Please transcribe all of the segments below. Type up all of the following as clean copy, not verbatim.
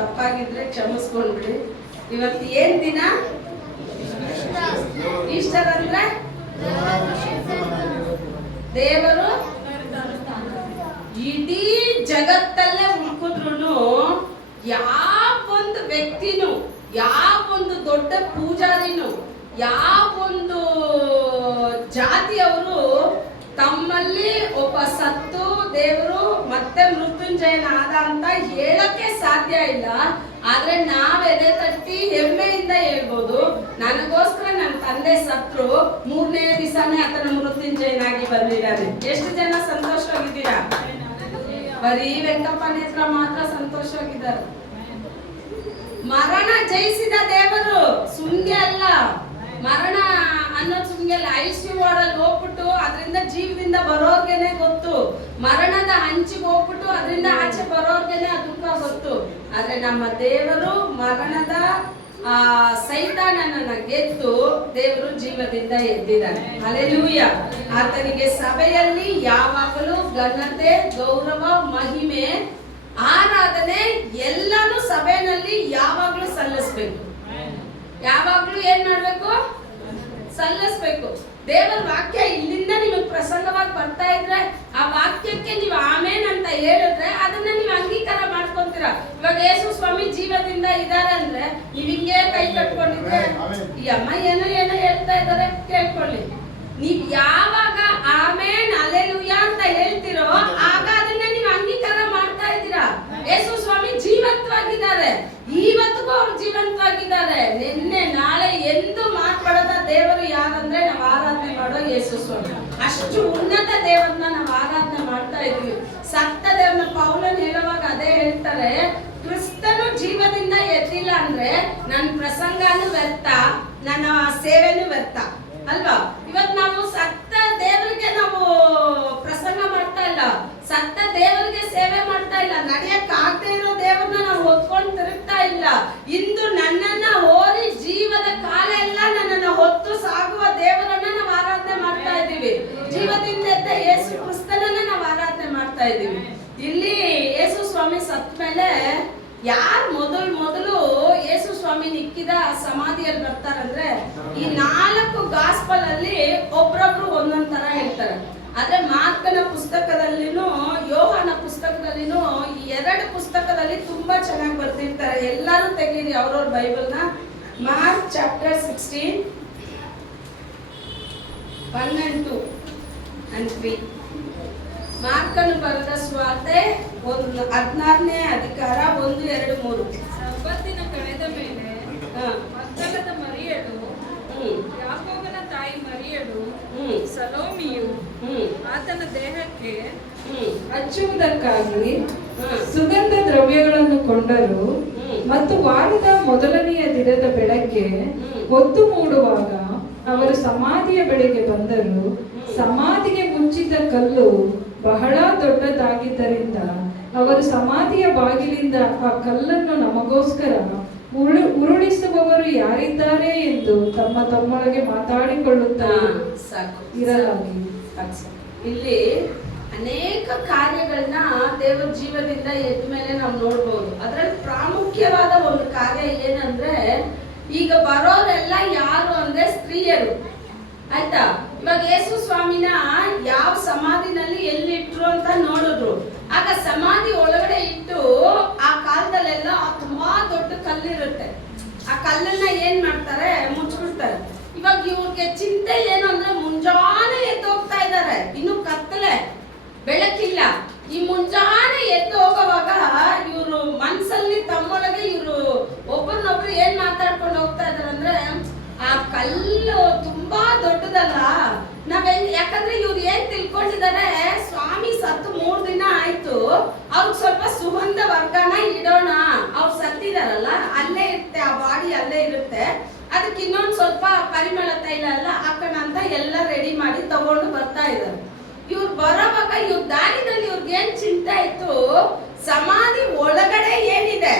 ತಪ್ಪಾಗಿದ್ರೆ ಕ್ಷಮಿಸ್ಕೊಂಡ್ಬಿಡಿ. ಇವತ್ತು ಏನ್ ದಿನ? ಈಸ್ಟರ್ ಅಂದ್ರೆ ದೇವರು ಇಡೀ ಜಗತ್ತಲ್ಲೇ ಹುಡುಕಿದ್ರು ಯಾವೊಂದು ವ್ಯಕ್ತಿನೂ, ಯಾವೊಂದು ದೊಡ್ಡ ಪೂಜಾರಿನೂ, ಯಾವೊಂದು ಜಾತಿಯವರು ತಮ್ಮಲ್ಲಿ ಒಬ್ಬ ಸತ್ತು ದೇವರು ಮತ್ತೆ ಮೃತ್ಯುಂಜಯನಾದ ಅಂತ ಹೇಳಕ್ಕೆ ಸಾಧ್ಯ ಇಲ್ಲ. ಆದ್ರೆ ನಾವ್ ಎದೆ ತಟ್ಟಿ ಹೆಮ್ಮೆಯಿಂದ ಹೇಳ್ಬೋದು, ನನಗೋಸ್ಕರ ನನ್ನ ತಂದೆ ಸತ್ರು, 3ನೇ ದಿವಸನೇ ಆತನ ಮೃತ್ಯುಂಜಯನಾಗಿ ಬಂದಿದ್ದಾನೆ. ಎಷ್ಟು ಜನ ಸಂತೋಷವಾಗಿದ್ದೀರಾ? ಬರೀ ವೆಂಕಪ್ಪ ನೇತ್ರ ಮಾತ್ರ ಸಂತೋಷವಾಗಿದ್ದಾರೆ. ಮರಣ ಜಯಿಸಿದ ದೇವರು ಸುಮ್ನೆ ಅಲ್ಲ. ಮರಣ ಅನ್ನೋದು ಸುಮ್ನೆ ಅಲ್ಲ. ಐಸಿಯು ವಾರ್ಡಲ್ಲಿ ಹೋಗ್ಬಿಟ್ಟು ಅದರಿಂದ ಜೀವದಿಂದ ಬರೋರ್ಗೆನೆ ಗೊತ್ತು. ಮರಣದ ಹಂಚಿಗೆ ಹೋಗ್ಬಿಟ್ಟು ಅದರಿಂದ ಆಚೆ ಬರೋರ್ಗೆನೆ ಆ ದುಃಖ ಗೊತ್ತು. ಆದ್ರೆ ನಮ್ಮ ದೇವರು ಮರಣದ ಸೈತಾನನನ್ನ ಗೆದ್ದು ದೇವರು ಜೀವದಿಂದ ಎದ್ದಿದ್ದಾನೆ. ಹಲ್ಲೆಲೂಯಾ. ಆತನಿಗೆ ಸಭೆಯಲ್ಲಿ ಯಾವಾಗಲೂ ಘನತೆ, ಗೌರವ, ಮಹಿಮೆ, ಆರಾಧನೆ ಎಲ್ಲಾನು ಸಭೆಯಲ್ಲಿ ಯಾವಾಗ್ಲೂ ಸಲ್ಲಿಸ್ಬೇಕು. ಯಾವಾಗ್ಲೂ ಏನ್ ಮಾಡ್ಬೇಕು? ಸಲ್ಲಿಸ್ಬೇಕು. ದೇವರ ವಾಕ್ಯ ಇಲ್ಲಿಂದ ನಿಮಗೆ ಪ್ರಸಂಗವಾಗಿ ಬರ್ತಾ ಇದ್ರೆ ಆ ವಾಕ್ಯಕ್ಕೆ ನೀವು ಆಮೇನ್ ಅಂತ ಹೇಳಿದ್ರೆ ಅದನ್ನ ನೀವು ಅಂಗೀಕಾರ ಮಾಡ್ಕೊಂತೀರಾ. ಇವಾಗ ಯೇಸು ಸ್ವಾಮಿ ಜೀವದಿಂದ ಇದಾರೆ ಅಂದ್ರೆ ನೀವ್ ಹಿಂಗೆ ಕೈ ಕಟ್ಕೊಂಡಿದ್ರೆ ಈ ಅಮ್ಮ ಏನೋ ಏನೋ ಹೇಳ್ತಾ ಇದಾರೆ ಕೇಳ್ಕೊಳ್ಳಿ. ನೀವ್ ಯಾವಾಗ ಆಮೇನ್ ಹಲ್ಲೆಲೂಯಾ ಅಂತ ಹೇಳ್ತಿರೋ ಆಗ ಅದನ್ನ ನೀವು ಅಂಗೀಕಾರ ಮಾಡ್ತಾ ಇದ್ದೀರಾ. ಯೇಸು ಸ್ವಾಮಿ ಜೀವಂತವಾಗಿದ್ದಾರೆ, ಇವತ್ತಿಗೂ ಅವ್ರು ಜೀವಂತವಾಗಿದ್ದಾರೆ. ನಿನ್ನೆ ನಾಳೆ ಎಂದು ಮಾತಾಡದ ದೇವರು ಯಾರಂದ್ರೆ ನಾವು ಆರಾಧನೆ ಮಾಡೋ ಯೇಸು ಸ್ವಾಮಿ. ಅಷ್ಟು ಉನ್ನತ ದೇವರನ್ನ ನಾವು ಆರಾಧನೆ ಮಾಡ್ತಾ ಇದೀವಿ. ಸತ್ತ ದೇವರನ್ನ ಪೌಲನ್ ಹೇಳುವಾಗ ಅದೇ ಹೇಳ್ತಾರೆ, ಕ್ರಿಸ್ತನು ಜೀವದಿಂದ ಎದ್ದಿಲ್ಲ ಅಂದ್ರೆ ನನ್ನ ಪ್ರಸಂಗನೂ ವ್ಯರ್ಥ, ನನ್ನ ಸೇವೆನೂ ವ್ಯರ್ಥ ಅಲ್ವಾ? ಇವತ್ತು ನಾವು ಸತ್ತ ದೇವರಿಗೆ ನಾವು ಪ್ರಸಂಗ ಮಾಡ್ತಾ ಇಲ್ಲ, ಸತ್ತ ದೇವರಿಗೆ ಸೇವೆ ಮಾಡ್ತಾ ಇಲ್ಲ, ನಡೆಯಕ್ ಆಗದೆ ಇರೋ ದೇವರನ್ನ ನಾವು ಹೊತ್ಕೊಂಡು ತಿರುಗ್ತಾ ಇಲ್ಲ. ಇಂದು ನನ್ನನ್ನ ಹೋರಿ ಜೀವದ ಕಾಲ ಎಲ್ಲ ನನ್ನನ್ನ ಹೊತ್ತು ಸಾಗುವ ದೇವರನ್ನ ನಾವು ಆರಾಧನೆ ಮಾಡ್ತಾ ಇದ್ದೀವಿ. ಜೀವದಿಂದ ಎದ್ದ ಯೇಸು ಕ್ರಿಸ್ತನನ್ನ ನಾವು ಆರಾಧನೆ ಮಾಡ್ತಾ ಇದ್ದೀವಿ. ಇಲ್ಲಿ ಯೇಸು ಸ್ವಾಮಿ ಸತ್ತ ಮೇಲೆ ಯಾರು ಮೊದಲು ಯೇಸು ಸ್ವಾಮಿ ನಿಕ್ಕಿದ ಸಮಾಧಿಯಲ್ಲಿ ಬರ್ತಾರಂದ್ರೆ ಈ 4 ಗಾಸ್ಪಲ್ ಅಲ್ಲಿ ಒಬ್ರೊಬ್ರು ಒಂದೊಂದ್ ತರ ಹೇಳ್ತಾರೆ. ಆದ್ರೆ ಮಾರ್ಕನ ಪುಸ್ತಕದಲ್ಲಿನೂ ಯೋಹಾನ ಪುಸ್ತಕದಲ್ಲಿನೂ ಈ 2 ಪುಸ್ತಕದಲ್ಲಿ ತುಂಬಾ ಚೆನ್ನಾಗಿ ಬರ್ತಿರ್ತಾರೆ. ಎಲ್ಲರೂ ತೆಗೀರಿ ಅವ್ರವ್ರ ಬೈಬಲ್ನ. Mark chapter 16 1 and 2 and 3. ಮಾರ್ಕನು ಬರೆದ ಸುವಾರ್ತೆ 16ನೇ ಅಧಿಕಾರ 1, 2, 3. ಸಬ್ಬತ್ತಿನ ಕಳೆದ ಮೇಲೆ ಮಗ್ದಲದ ಮರಿಯಳು, ಯಾಕೋಬನ ತಾಯಿ ಮರಿಯಳು, ಸಲೋಮಿಯು ಆತನ ದೇಹಕ್ಕೆ ಹಚ್ಚುವುದಕ್ಕಾಗಿ ಸುಗಂಧ ದ್ರವ್ಯಗಳನ್ನು ಕೊಂಡರು. ಮತ್ತು ವಾರದ ಮೊದಲನೆಯ ದಿನದ ಬೆಳಗ್ಗೆ ಹೊತ್ತು ಮೂಡುವಾಗ ಅವರು ಸಮಾಧಿಯ ಬಳಿಗೆ ಬಂದರು. ಸಮಾಧಿಗೆ ಮುಚ್ಚಿದ ಕಲ್ಲು ಬಹಳ ದೊಡ್ಡದಾಗಿದ್ದರಿಂದ ಅವರು ಸಮಾಧಿಯ ಬಾಗಿಲಿಂದ ಆ ಕಲ್ಲನ್ನು ನಮಗೋಸ್ಕರ ಉರುಳಿಸುವವರು ಯಾರಿದ್ದಾರೆ ಎಂದು ತಮ್ಮೊಳಗೆ ಮಾತಾಡಿಕೊಳ್ಳುತ್ತಾರೆ ಇರಲಾಗಿ. ಇಲ್ಲಿ ಅನೇಕ ಕಾರ್ಯಗಳನ್ನ ದೇವರ ಜೀವದಿಂದ ಎದ್ದ ಮೇಲೆ ನಾವು ನೋಡ್ಬೋದು. ಅದ್ರಲ್ಲಿ ಪ್ರಾಮುಖ್ಯವಾದ ಒಂದು ಕಾರ್ಯ ಏನಂದ್ರೆ, ಈಗ ಬರೋರೆಲ್ಲ ಯಾರು ಅಂದ್ರೆ ಸ್ತ್ರೀಯರು. ಆಯ್ತಾ? ಇವಾಗ ಯೇಸು ಸ್ವಾಮಿನ ಯಾವ ಸಮಾಧಿನಲ್ಲಿ ಎಲ್ಲಿ ಇಟ್ರು ಅಂತ ನೋಡಿದ್ರು. ಆಗ ಸಮಾಧಿ ಒಳಗಡೆ ಇಟ್ಟು ಆ ಕಾಲದಲ್ಲೆಲ್ಲ ತುಂಬಾ ದೊಡ್ಡ ಕಲ್ಲಿರುತ್ತೆ. ಆ ಕಲ್ಲನ್ನ ಏನ್ ಮಾಡ್ತಾರೆ? ಮುಚ್ಚಿಬಿಡ್ತಾರೆ. ಇವಾಗ ಇವ್ರಿಗೆ ಚಿಂತೆ ಏನು ಅಂದ್ರೆ ಮುಂಜಾನೆ ಎದ್ದು ಹೋಗ್ತಾ ಇದ್ದಾರೆ, ಇನ್ನು ಕತ್ತಲೆ, ಬೆಳಕಿಲ್ಲ. ಈ ಮುಂಜಾನೆ ಎದ್ದು ಹೋಗುವಾಗ ಇವರು ಮನ್ಸಲ್ಲಿ ತಮ್ಮೊಳಗೆ ಇವರು ಒಬ್ಬರನ್ನೊಬ್ರು ಏನ್ ಮಾತಾಡ್ಕೊಂಡು ಹೋಗ್ತಾ ಇದಾರೆ ಅಂದ್ರೆ, ಆ ಕಲ್ಲು ತುಂಬಾ ದೊಡ್ಡದಲ್ಲ, ಯಾಕಂದ್ರೆ ಇವ್ರು ಏನ್ ತಿಳ್ಕೊಂಡಿದ್ದಾರೆ, ಸ್ವಾಮಿ ಸತ್ತು 3 ದಿನ ಆಯ್ತು, ಅವ್ರಿಗೆ ಸ್ವಲ್ಪ ಸುಗಂಧ ವರ್ಗನ ಇಡೋಣ, ಅವ್ರು ಸತ್ತಿದಾರಲ್ಲ ಅಲ್ಲೇ ಇರುತ್ತೆ, ಆ ಬಾಡಿ ಅಲ್ಲೇ ಇರುತ್ತೆ, ಅದಕ್ಕೆ ಇನ್ನೊಂದು ಸ್ವಲ್ಪ ಪರಿಮಳ ತೈಲ ಎಲ್ಲ ಹಾಕೋಣ ಅಂತ ಎಲ್ಲ ರೆಡಿ ಮಾಡಿ ತಗೊಂಡು ಬರ್ತಾ ಇದ್ದಾರೆ. ಇವ್ರು ಬರೋವಾಗ ಇವ್ರ ದಾರಿನಲ್ಲಿ ಇವ್ರಿಗೆ ಏನ್ ಚಿಂತೆ ಆಯ್ತು, ಸಮಾಧಿ ಒಳಗಡೆ ಏನಿದೆ?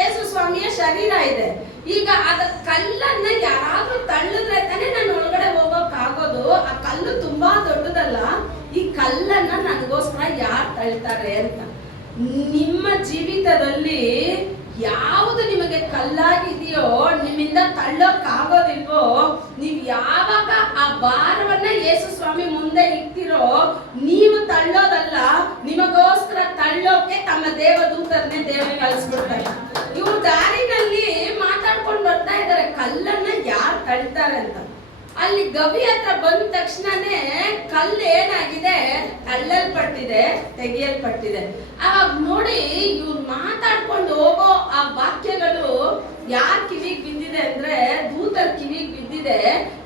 ಯೇಸು ಸ್ವಾಮಿಯ ಶರೀರ ಇದೆ. ಈಗ ಅದ ಕಲ್ಲನ್ನ ಯಾರಾದ್ರೂ ತಳ್ಳಿದ್ರೆ ತಾನೇ ನಾನು ಒಳಗಡೆ ಹೋಗೋಕ್ ಆಗೋದು. ಆ ಕಲ್ಲು ತುಂಬಾ ದೊಡ್ಡದಲ್ಲ, ಈ ಕಲ್ಲನ್ನ ನನಗೋಸ್ಕರ ಯಾರು ತಳ್ತಾರೆ ಅಂತ. ನಿಮ್ಮ ಜೀವಿತದಲ್ಲಿ ಯಾವುದು ನಿಮಗೆ ಕಲ್ಲಾಗಿದೆಯೋ, ನಿಮ್ಮಿಂದ ತಳ್ಳೋಕ್ಕಾಗೋದಿಲ್ವೋ, ನೀವು ಯಾವಾಗ ಆ ಭಾರವನ್ನ ಯೇಸು ಸ್ವಾಮಿ ಮುಂದೆ ಇಡ್ತೀರೋ, ನೀವು ತಳ್ಳೋದಲ್ಲ, ನಿಮಗೋಸ್ಕರ ತಳ್ಳೋಕೆ ತಮ್ಮ ದೇವದೂತರನ್ನೇ ದೇವರಿಗೆ ಕಳಿಸ್ಬಿಡ್ತಾರೆ. ಇವ್ರು ದಾರಿನಲ್ಲಿ ಮಾತಾಡ್ಕೊಂಡು ಬರ್ತಾ ಇದ್ದಾರೆ, ಕಲ್ಲನ್ನ ಯಾರು ತಳ್ತಾರೆ ಅಂತ. ಅಲ್ಲಿ ಗವಿ ಹತ್ರ ಬಂದ ತಕ್ಷಣನೇ ಕಲ್ಲು ಏನಾಗಿದೆ, ತಳ್ಳಲ್ಪಟ್ಟಿದೆ, ತೆಗೆಯಲ್ಪಟ್ಟಿದೆ. ಅವಾಗ ನೋಡಿ ಇವ್ರು ಮಾತಾಡ್ಕೊಂಡು ಹೋಗೋ ಆ ವಾಕ್ಯಗಳು ಯಾರ್ ಕಿವಿಗೆ ಬಿದ್ದಿದೆ ಅಂದ್ರೆ ದೂತರ ಕಿವಿಗೆ ಬಿದ್ದಿದೆ.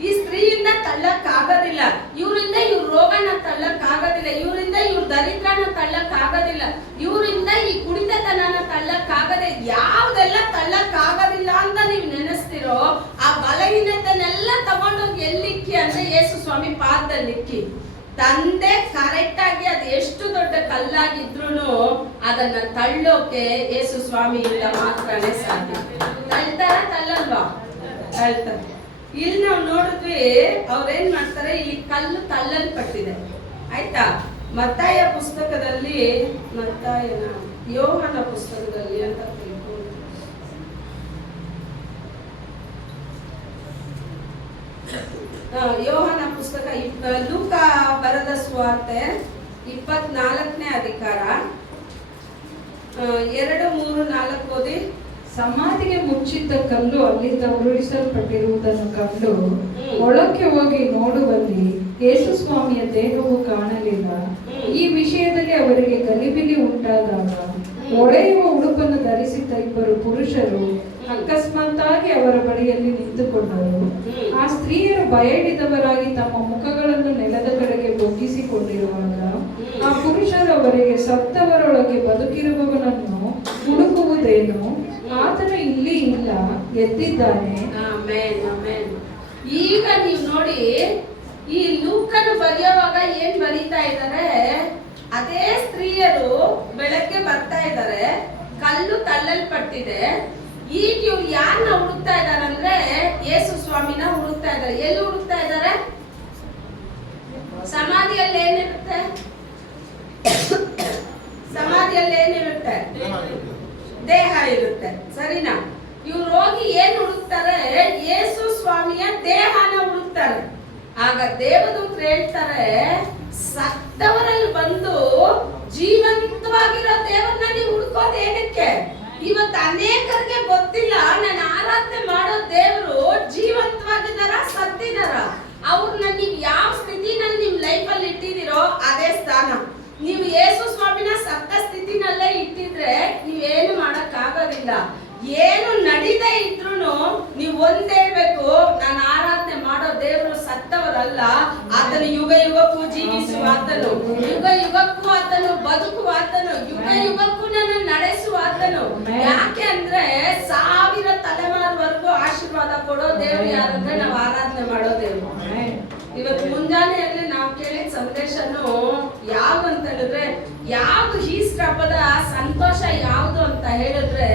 ಈ ಸ್ತ್ರೀಯಿಂದ ತಳ್ಳಕ್ ಆಗೋದಿಲ್ಲ, ಇವರಿಂದ ಇವ್ರ ರೋಗನ ತಳ್ಳಕ್ ಆಗೋದಿಲ್ಲ, ಇವರಿಂದ ಇವ್ರ ದರಿದ್ರನ ತಳ್ಳಕ್ ಆಗೋದಿಲ್ಲ, ಇವರಿಂದ ಈ ಕುಡಿತತನನ ತಳ್ಳಕ್ ಆಗದೆ, ಯಾವ್ದೆಲ್ಲ ತಳ್ಳಕ್ ಆಗೋದಿಲ್ಲ ಅಂತ ನೀವು ನೆನೆಸ್ತಿರೋ ಆ ಬಲಹೀನತೆನೆಲ್ಲ ತಗೊಂಡೋಗಿ ಎಲ್ಲಿಕ್ಕಿ ಅಂದ್ರೆ ಯೇಸು ಸ್ವಾಮಿ ಪಾದದಲ್ಲಿ ಇಕ್ಕಿ. ತಂದೆ ಕರೆಕ್ಟ್ ಆಗಿ ಅದು ಎಷ್ಟು ದೊಡ್ಡ ಕಲ್ಲಾಗಿದ್ರು ಅದನ್ನ ತಳ್ಳೋಕೆ ಯೇಸು ಸ್ವಾಮಿಯಿಂದ ಮಾತ್ರನೇ ಸಾಧ್ಯ. ತಳ್ತಾರ ತಳ್ಳಲ್ವಾ? ತಳ್ತಾರೆ. ಇಲ್ಲಿ ನಾವು ನೋಡಿದ್ವಿ, ಅವ್ರೇನ್ ಮಾಡ್ತಾರೆ, ಇಲ್ಲಿ ಕಲ್ಲು ತಳ್ಳಲ್ಪಟ್ಟಿದೆ. ಆಯ್ತಾ? ಮತ್ತಾಯ ಪುಸ್ತಕದಲ್ಲಿ, ಯೋಹನ ಪುಸ್ತಕದಲ್ಲಿ ಅಂತ ಯೋಹನ ಪುಸ್ತಕ, ಲೂಕ ಬರೆದ ಸುವಾರ್ತೆ 24ನೇ ಅಧಿಕಾರ 2, 3, 4 ಓದಿ. ಸಮಾಧಿಗೆ ಮುಚ್ಚಿದ್ದ ಕಲ್ಲು ಅಲ್ಲಿಂದ ಉರುಳಿಸಲ್ಪಟ್ಟಿರುವುದನ್ನು ಕಂಡು ಒಳಕ್ಕೆ ಹೋಗಿ ನೋಡುವಲ್ಲಿ ಯೇಸು ಸ್ವಾಮಿಯ ದೇಹವು ಕಾಣಲಿಲ್ಲ. ಈ ವಿಷಯದಲ್ಲಿ ಅವರಿಗೆ ಗಲಿಬಿಲಿ ಉಂಟಾದಾಗ ಒಡೆಯುವ ಉಡುಪನ್ನು ಧರಿಸಿದ್ದ ಇಬ್ಬರು ಪುರುಷರು ಅಕಸ್ಮಾತ್ತಾಗಿ ಅವರ ಬಳಿಯಲ್ಲಿ ನಿಂತುಕೊಂಡರು. ಆ ಸ್ತ್ರೀಯರು ಭಯಹಿಡಿದವರಾಗಿ ತಮ್ಮ ಮುಖಗಳನ್ನು ನೆಲದ ಕಡೆಗೆ ಬೊಗ್ಗಿಸಿಕೊಂಡಿರುವಾಗ ಆ ಪುರುಷರು ಅವರಿಗೆ ಸತ್ತವರೊಳಗೆ ಬದುಕಿರುವವನನ್ನು ಹುಡುಕುವುದೇನು, ಆತನು ಇಲ್ಲಿ ಇಲ್ಲ, ಎದ್ದಿದ್ದಾನೆ. ಈಗ ನೀವು ನೋಡಿ, ಈ ಲೂಕನು ಬರೆಯುವಾಗ ಏನ್ ಬರೀತಾ ಇದ್ದಾರೆ, ಅದೇ ಸ್ತ್ರೀಯರು ಬೆಳಗ್ಗೆ ಬರ್ತಾ ಇದ್ದಾರೆ, ಕಲ್ಲು ತಳ್ಳಲ್ಪಟ್ಟಿದೆ. ಈಗ ಇವ್ರು ಯಾರನ್ನ ಹುಡುಕ್ತಾ ಇದಾರೆ ಅಂದ್ರೆ ಯೇಸು ಸ್ವಾಮಿನ ಹುಡುಕ್ತಾ ಇದ್ದಾರೆ. ಎಲ್ಲಿ ಹುಡುಕ್ತಾ ಇದ್ದಾರೆ? ಸಮಾಧಿಯಲ್ಲಿ ಏನಿರುತ್ತೆ? ಸಮಾಧಿಯಲ್ಲಿ ಏನಿರುತ್ತೆ? ದೇಹ ಇರುತ್ತೆ, ಸರಿನಾ? ಇವ್ರು ಹೋಗಿ ಏನ್ ಹುಡುಕ್ತಾರೆ? ಯೇಸು ಸ್ವಾಮಿಯ ದೇಹನ ಹುಡುಕ್ತಾರೆ. ಆಗ ದೇವದೂತರು ಹೇಳ್ತಾರೆ, ಸತ್ತವರಲ್ಲಿ ಬಂದು ಜೀವಂತವಾಗಿರೋ ದೇವರನ್ನ ನೀವು ಹುಡುಕೋದು ಏನಕ್ಕೆ? ಇವತ್ತು ಅನೇಕರಿಗೆ ಗೊತ್ತಿಲ್ಲ, ನಾನು ಆರಾಧನೆ ಮಾಡೋ ದೇವರು ಜೀವಂತವಾಗಿದ್ದಾರ, ಸತ್ತಿದಾರ. ಅವ್ರನ್ನ ನೀವು ಯಾವ ಸ್ಥಿತಿನಲ್ಲಿ ನಿಮ್ ಲೈಫ್ ಅಲ್ಲಿ ಇಟ್ಟಿದಿರೋ ಅದೇ ಸ್ಥಾನ. ನೀವು ಯೇಸು ಸ್ವಾಮಿನ ಸತ್ತ ಸ್ಥಿತಿನಲ್ಲೇ ಇಟ್ಟಿದ್ರೆ ನೀವೇನು ಮಾಡಕ್ ಆಗೋದಿಲ್ಲ. ಏನು ನಡೀದೇ ಇದ್ರು ನೀವು ಒಂದ್ ಹೇಳ್ಬೇಕು, ನಾನು ಆರಾಧನೆ ಮಾಡೋ ದೇವರು ಸತ್ತವರಲ್ಲ, ಆತನು ಯುಗ ಯುಗಕ್ಕೂ ಜೀವಿಸುವ ಆತನು, ಯುಗ ಯುಗಕ್ಕೂ ಆತನು ಬದುಕುವ ಆತನು, ಯುಗ ಯುಗಕ್ಕೂ ನನ್ನ ನಡೆಸುವ ಆತನು. ಯಾಕೆ ಅಂದ್ರೆ 1000 ತಲೆಮಾರುವರೆಗೂ ಆಶೀರ್ವಾದ ಕೊಡೋ ದೇವ್ರು ಯಾರಂದ್ರೆ ನಾವು ಆರಾಧನೆ ಮಾಡೋ ದೇವ್ರು. ಇವತ್ತು ಮುಂಜಾನೆಯಲ್ಲಿ ನಾವು ಕೇಳಿದ ಸಂದೇಶನು ಯಾವ್ದು ಅಂತ ಹೇಳಿದ್ರೆ, ಯಾವ್ದು ಈಸ್ಟರ್ ಹಬ್ಬದ ಸಂತೋಷ ಯಾವ್ದು ಅಂತ ಹೇಳಿದ್ರೆ,